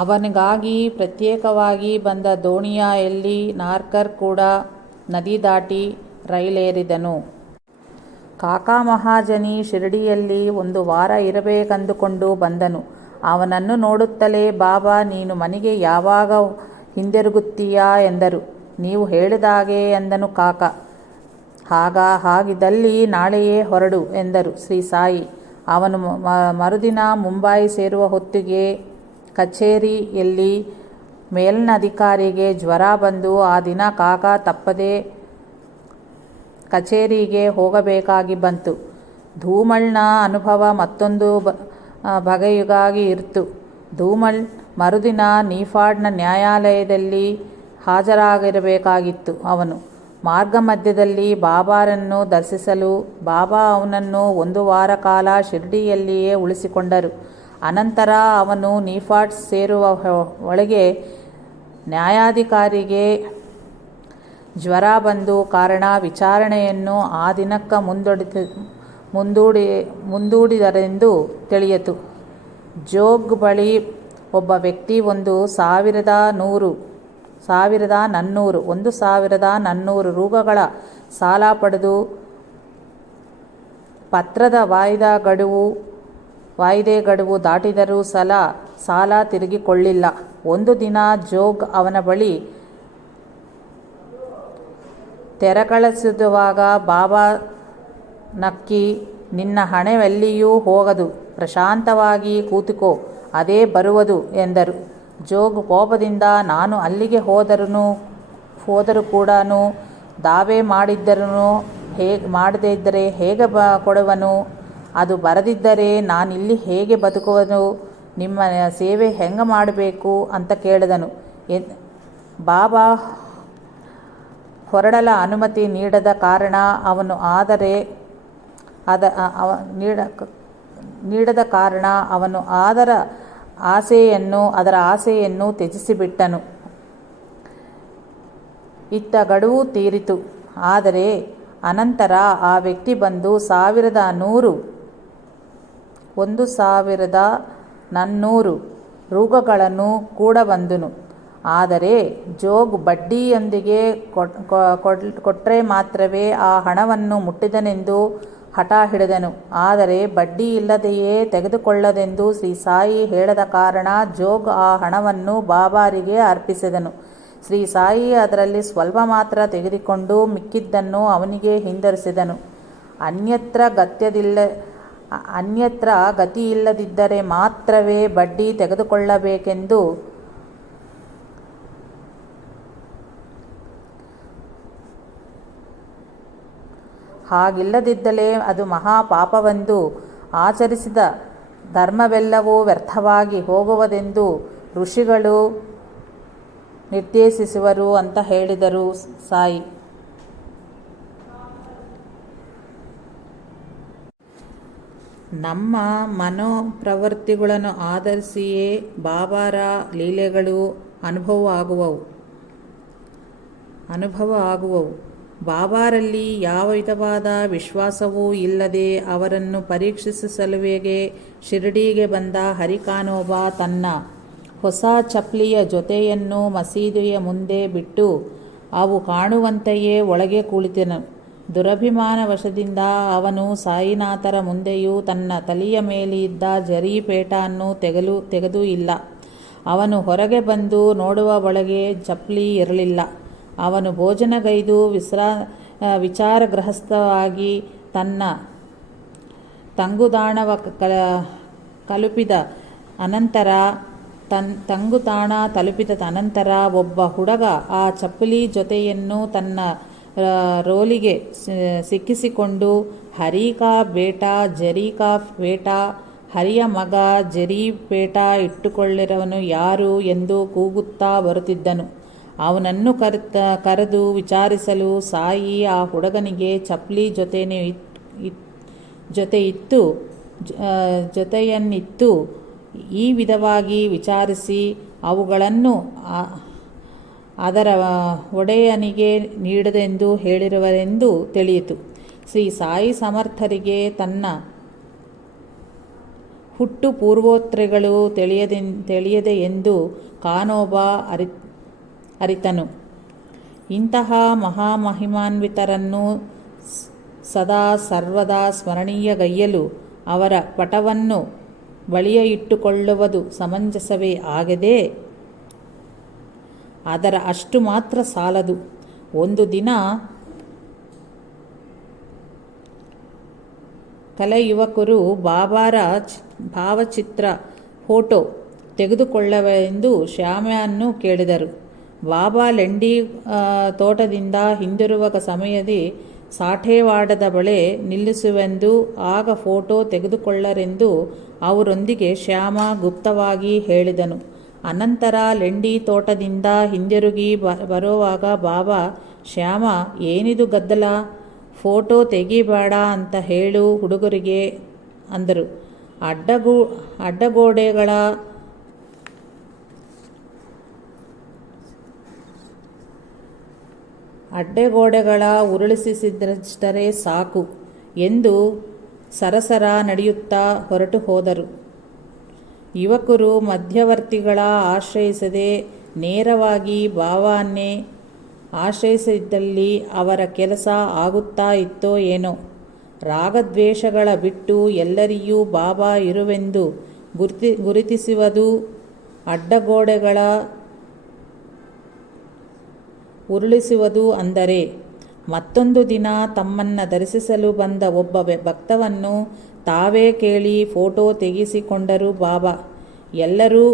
ಅವನಿಗಾಗಿ ಪ್ರತ್ಯೇಕವಾಗಿ ಬಂದ ದೋಣಿಯಲ್ಲಿ ನಾರ್ಕರ್ ಕೂಡ ನದಿ ದಾಟಿ ರೈಲೇರಿದನು. ಕಾಕಾ ಮಹಾಜನಿ ಶಿರಡಿಯಲ್ಲಿ 1 ವಾರ ಇರಬೇಕೆಂದುಕೊಂಡು ಬಂದನು. ಅವನನ್ನು ನೋಡುತ್ತಲೇ, ಬಾಬಾ, ನೀನು ಮನೆಗೆ ಯಾವಾಗ ಹಿಂದಿರುಗುತ್ತೀಯಾ ಎಂದರು. ನೀವು ಹೇಳಿದಾಗೆ ಎಂದನು ಕಾಕಾ. ಹಾಗಿದ್ದಲ್ಲಿ ನಾಳೆಯೇ ಹೊರಡು ಎಂದರು ಶ್ರೀ ಸಾಯಿ. ಅವನು ಮರುದಿನ ಮುಂಬೈ ಸೇರುವ ಹೊತ್ತಿಗೆ ಕಚೇರಿಯಲ್ಲಿ ಮೇಲಿನ ಅಧಿಕಾರಿಗೆ ಜ್ವರ ಬಂದು ಆ ದಿನ ಕಾಕಾ ತಪ್ಪದೆ ಕಚೇರಿಗೆ ಹೋಗಬೇಕಾಗಿ ಬಂತು. ಧೂಮಳ್ನ ಅನುಭವ ಮತ್ತೊಂದು ಬಗೆಯಾಗಿ ಇತ್ತು. ಧೂಮಳ್ ಮರುದಿನ ನೀಫಾಡ್ನ ನ್ಯಾಯಾಲಯದಲ್ಲಿ ಹಾಜರಾಗಿರಬೇಕಾಗಿತ್ತು. ಅವನು ಮಾರ್ಗ ಮಧ್ಯದಲ್ಲಿ ಬಾಬಾರನ್ನು ದರ್ಶಿಸಲು ಬಾಬಾ ಅವನನ್ನು 1 ವಾರ ಕಾಲ ಶಿರ್ಡಿಯಲ್ಲಿಯೇ ಉಳಿಸಿಕೊಂಡರು. ಅನಂತರ ಅವನು ನೀಫಾಡ್ ಸೇರುವ ಒಳಗೆ ನ್ಯಾಯಾಧಿಕಾರಿಗೆ ಜ್ವರ ಬಂದು ಕಾರಣ ವಿಚಾರಣೆಯನ್ನು ಆ ದಿನಕ್ಕೆ ಮುಂದೂಡಿದರೆಂದು ತಿಳಿಯಿತು. ಜೋಗ್ ಬಳಿ ಒಬ್ಬ ವ್ಯಕ್ತಿ 1,400 ರೂಗಳ ಸಾಲ ಪಡೆದು ಪತ್ರದ ವಾಯಿದೆ ಗಡುವು ದಾಟಿದರೂ ಸಾಲ ತಿರುಗಿಕೊಳ್ಳಿಲ್ಲ. ಒಂದು ದಿನ ಜೋಗ್ ಅವನ ಬಳಿ ತೆರಕಳಿಸಿದುವಾಗ ಬಾಬಾ ನಕ್ಕಿ, ನಿನ್ನ ಹಣವೆಲ್ಲಿಯೂ ಹೋಗದು, ಪ್ರಶಾಂತವಾಗಿ ಕೂತುಕೋ, ಅದೇ ಬರುವುದು ಎಂದರು. ಜೋಗ್ ಕೋಪದಿಂದ, ನಾನು ಅಲ್ಲಿಗೆ ಹೋದರೂ ಕೂಡ ದಾವೆ ಮಾಡದೇ ಇದ್ದರೆ ಹೇಗೆ ಕೊಡುವನು? ಅದು ಬರದಿದ್ದರೆ ನಾನಿಲ್ಲಿ ಹೇಗೆ ಬದುಕುವನು? ನಿಮ್ಮ ಸೇವೆ ಹೆಂಗೆ ಮಾಡಬೇಕು ಅಂತ ಕೇಳಿದನು. ಬಾಬಾ ಹೊರಡಲ ಅನುಮತಿ ನೀಡದ ಕಾರಣ ಅವನು ಅದರ ಆಸೆಯನ್ನು ತ್ಯಜಿಸಿಬಿಟ್ಟನು. ಇತ್ತ ಗಡುವು ತೀರಿತು. ಆದರೆ ಅನಂತರ ಆ ವ್ಯಕ್ತಿ ಬಂದು 1,400 ರೂಗಳನ್ನು ಕೂಡ ಬಂದನು. ಆದರೆ ಜೋಗ್ ಬಡ್ಡಿಯೊಂದಿಗೆ ಕೊಟ್ಟರೆ ಮಾತ್ರವೇ ಆ ಹಣವನ್ನು ಮುಟ್ಟಿದನೆಂದು ಹಠ ಹಿಡಿದನು. ಆದರೆ ಬಡ್ಡಿ ಇಲ್ಲದೆಯೇ ತೆಗೆದುಕೊಳ್ಳದೆಂದು ಶ್ರೀ ಸಾಯಿ ಹೇಳದ ಕಾರಣ ಜೋಗ್ ಆ ಹಣವನ್ನು ಬಾಬಾರಿಗೆ ಅರ್ಪಿಸಿದನು. ಶ್ರೀ ಸಾಯಿ ಅದರಲ್ಲಿ ಸ್ವಲ್ಪ ಮಾತ್ರ ತೆಗೆದುಕೊಂಡು ಮಿಕ್ಕಿದ್ದನ್ನು ಅವನಿಗೆ ಹಿಂದಿರುಗಿಸಿದನು. ಅನ್ಯತ್ರ ಗತಿಯಿಲ್ಲದಿದ್ದರೆ ಮಾತ್ರವೇ ಬಡ್ಡಿ ತೆಗೆದುಕೊಳ್ಳಬೇಕೆಂದು ಹಾಗಿಲ್ಲದಿದ್ದರೆ ಅದು ಮಹಾಪಾಪವೆಂದು ಆಚರಿಸಿದ ಧರ್ಮವೆಲ್ಲವೂ ವ್ಯರ್ಥವಾಗಿ ಹೋಗುವುದೆಂದು ಋಷಿಗಳು ನಿರ್ದೇಶಿಸುವರು ಅಂತ ಹೇಳಿದರು ಸಾಯಿ. ನಮ್ಮ ಮನೋಪ್ರವೃತ್ತಿಗಳನ್ನು ಆಧರಿಸಿಯೇ ಬಾಬಾರ ಲೀಲೆಗಳು ಅನುಭವ ಆಗುವವು. ಬಾಬಾರಲ್ಲಿ ಯಾವ ವಿಧವಾದ ವಿಶ್ವಾಸವೂ ಇಲ್ಲದೆ ಅವರನ್ನು ಪರೀಕ್ಷಿಸುವ ಸಲುವಾಗಿ ಶಿರಡಿಗೆ ಬಂದ ಹರಿಕಾನೋಬಾ ತನ್ನ ಹೊಸ ಚಪ್ಪಲಿಯ ಜೊತೆಯನ್ನು ಮಸೀದಿಯ ಮುಂದೆ ಬಿಟ್ಟು ಅವು ಕಾಣುವಂತೆಯೇ ಒಳಗೆ ಕುಳಿತನು. ದುರಭಿಮಾನವಶದಿಂದ ಅವನು ಸಾಯಿನಾಥರ ಮುಂದೆಯೂ ತನ್ನ ತಲೆಯ ಮೇಲಿದ್ದ ಜರಿ ಪೇಟನ್ನು ತೆಗೆದೂ ಇಲ್ಲ. ಅವನು ಹೊರಗೆ ಬಂದು ನೋಡುವ ಒಳಗೆ ಚಪ್ಪಲಿ ಇರಲಿಲ್ಲ. ಅವನು ಭೋಜನಗೈದು ವಿಚಾರಗ್ರಸ್ತವಾಗಿ ತನ್ನ ತಂಗುದಾಣವ ತಲುಪಿದ ಅನಂತರ ಒಬ್ಬ ಹುಡುಗ ಆ ಚಪ್ಪಲಿ ಜೊತೆಯನ್ನು ತನ್ನ ರೋಲಿಗೆ ಸಿಕ್ಕಿಸಿಕೊಂಡು, ಹರಿ ಕಾ ಬೇಟಾ ಜರಿ ಕಾ ಬೇಟಾ, ಹರಿಯ ಮಗ ಜರಿ ಪೇಟ ಇಟ್ಟುಕೊಳ್ಳಿರುವನು ಯಾರು ಎಂದು ಕೂಗುತ್ತಾ ಬರುತ್ತಿದ್ದನು. ಅವನನ್ನು ಕರೆದು ವಿಚಾರಿಸಲು ಸಾಯಿ ಆ ಹುಡುಗನಿಗೆ ಚಪ್ಪಲಿ ಜೊತೆಯನ್ನಿತ್ತು ಈ ವಿಧವಾಗಿ ವಿಚಾರಿಸಿ ಅವುಗಳನ್ನು ಅದರ ಒಡೆಯನಿಗೆ ನೀಡದೆಂದು ಹೇಳಿರುವರೆಂದು ತಿಳಿಯಿತು. ಶ್ರೀ ಸಾಯಿ ಸಮರ್ಥರಿಗೆ ತನ್ನ ಹುಟ್ಟು ಪೂರ್ವೋತ್ತರಗಳು ತಿಳಿಯದೆ ಎಂದು ಕಾನೋಬಾ ಅರಿತನು. ಇಂತಹ ಮಹಾಮಹಿಮಾನ್ವಿತರನ್ನು ಸದಾ ಸರ್ವದಾ ಸ್ಮರಣೀಯಗೈಯಲು ಅವರ ಪಟವನ್ನು ಬಳಿಯ ಇಟ್ಟುಕೊಳ್ಳುವುದು ಸಮಂಜಸವೇ ಆಗದೆ, ಅದರ ಅಷ್ಟು ಮಾತ್ರ ಸಾಲದು. ಒಂದು ದಿನ ಕೆಲ ಯುವಕರು ಬಾಬಾರ ಭಾವಚಿತ್ರ ಫೋಟೋ ತೆಗೆದುಕೊಳ್ಳವೆಂದು ಶ್ಯಾಮನನ್ನು ಕೇಳಿದರು. ಬಾಬಾ ಲೆಂಡಿ ತೋಟದಿಂದ ಹಿಂದಿರುವ ಸಮಯದಲ್ಲಿ ಸಾಠೇವಾಡದ ಬಳಿ ನಿಲ್ಲಿಸುವೆಂದು, ಆಗ ಫೋಟೋ ತೆಗೆದುಕೊಳ್ಳರೆಂದು ಅವರೊಂದಿಗೆ ಶ್ಯಾಮ ಗುಪ್ತವಾಗಿ ಹೇಳಿದನು. ಅನಂತರ ಲೆಂಡಿ ತೋಟದಿಂದ ಹಿಂದಿರುಗಿ ಬರುವಾಗ ಬಾಬಾ, ಶ್ಯಾಮ, ಏನಿದು ಗದ್ದಲ, ಫೋಟೋ ತೆಗಿಬೇಡ ಅಂತ ಹೇಳು ಹುಡುಗರಿಗೆ ಅಂದರು. ಅಡ್ಡಗೋಡೆಗಳ ಉರುಳಿಸಿದರಷ್ಟೇ ಸಾಕು ಎಂದು ಸರಸರ ನಡೆಯುತ್ತಾ ಹೊರಟು ಹೋದರು. ಯುವಕರು ಮಧ್ಯವರ್ತಿಗಳ ಆಶ್ರಯಿಸದೆ ನೇರವಾಗಿ ಬಾಬಾನ್ನೇ ಆಶ್ರಯಿಸಿದ್ದಲ್ಲಿ ಅವರ ಕೆಲಸ ಆಗುತ್ತಾ ಇತ್ತೋ ಏನೋ. ರಾಗದ್ವೇಷಗಳ ಬಿಟ್ಟು ಎಲ್ಲರಿಗೂ ಬಾಬಾ ಇರುವೆಂದು ಗುರುತಿಸುವುದು, ಅಡ್ಡಗೋಡೆಗಳ ಉರುಳಿಸುವುದು ಅಂದರೆ. ಮತ್ತೊಂದು ದಿನ ತಮ್ಮನ್ನು ದರ್ಶಿಸಲು ಬಂದ ಒಬ್ಬ ಭಕ್ತವನ್ನು ತಾವೇ ಕೇಳಿ ಫೋಟೋ ತೆಗೆಸಿಕೊಂಡರು ಬಾಬಾ. ಎಲ್ಲರೂ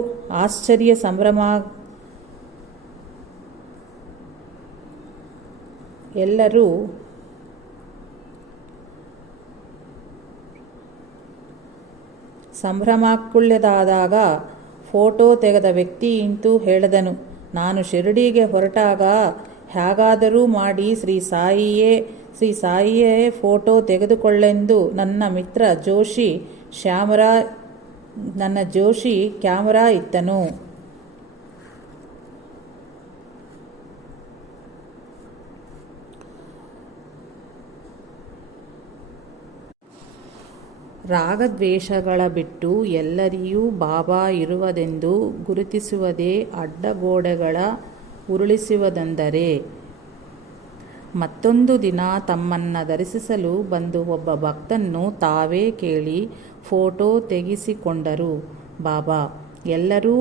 ಸಂಭ್ರಮಕ್ಕೊಳಗಾದಾಗ ಫೋಟೋ ತೆಗೆದ ವ್ಯಕ್ತಿ ಇಂತೂ ಹೇಳಿದನು, ನಾನು ಶಿರಡಿಗೆ ಹೊರಟಾಗ ಹೇಗಾದರೂ ಮಾಡಿ ಶ್ರೀ ಸಾಯಿಯೇ ಫೋಟೋ ತೆಗೆದುಕೊಳ್ಳೆಂದು ನನ್ನ ಮಿತ್ರ ಜೋಶಿ ಕ್ಯಾಮರಾ ಇತ್ತನು. ರಾಗದ್ವೇಷಗಳ ಬಿಟ್ಟು ಎಲ್ಲರಿಗೂ ಬಾಬಾ ಇರುವುದೆಂದು ಗುರುತಿಸುವುದೇ ಅಡ್ಡಗೋಡೆಗಳ ಉರುಳಿಸುವುದೆಂದರೆ. ಮತ್ತೊಂದು ದಿನ ತಮ್ಮನ್ನು ದರ್ಶಿಸಲು ಬಂದು ಒಬ್ಬ ಭಕ್ತನ್ನು ತಾವೇ ಕೇಳಿ ಫೋಟೋ ತೆಗೆಸಿಕೊಂಡರು ಬಾಬಾ. ಎಲ್ಲರೂ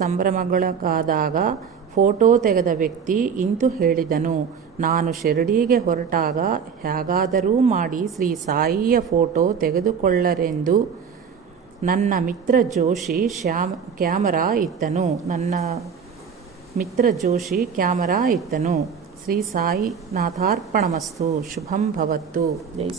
ಸಂಭ್ರಮಕ್ಕೊಳಗಾದಾಗ ಫೋಟೋ ತೆಗೆದ ವ್ಯಕ್ತಿ ಇಂತು ಹೇಳಿದನು, ನಾನು ಶಿರಡಿಗೆ ಹೊರಟಾಗ ಹೇಗಾದರೂ ಮಾಡಿ ಶ್ರೀ ಸಾಯಿಯ ಫೋಟೋ ತೆಗೆದುಕೊಳ್ಳರೆಂದು ನನ್ನ ಮಿತ್ರ ಜೋಶಿ ಕ್ಯಾಮರಾ ಇತ್ತನು. ಶ್ರೀ ಸಾಯಿ ನಾಥಾರ್ಪಣಮಸ್ತು. ಶುಭಂ ಭವತ್ತು. ಜೈ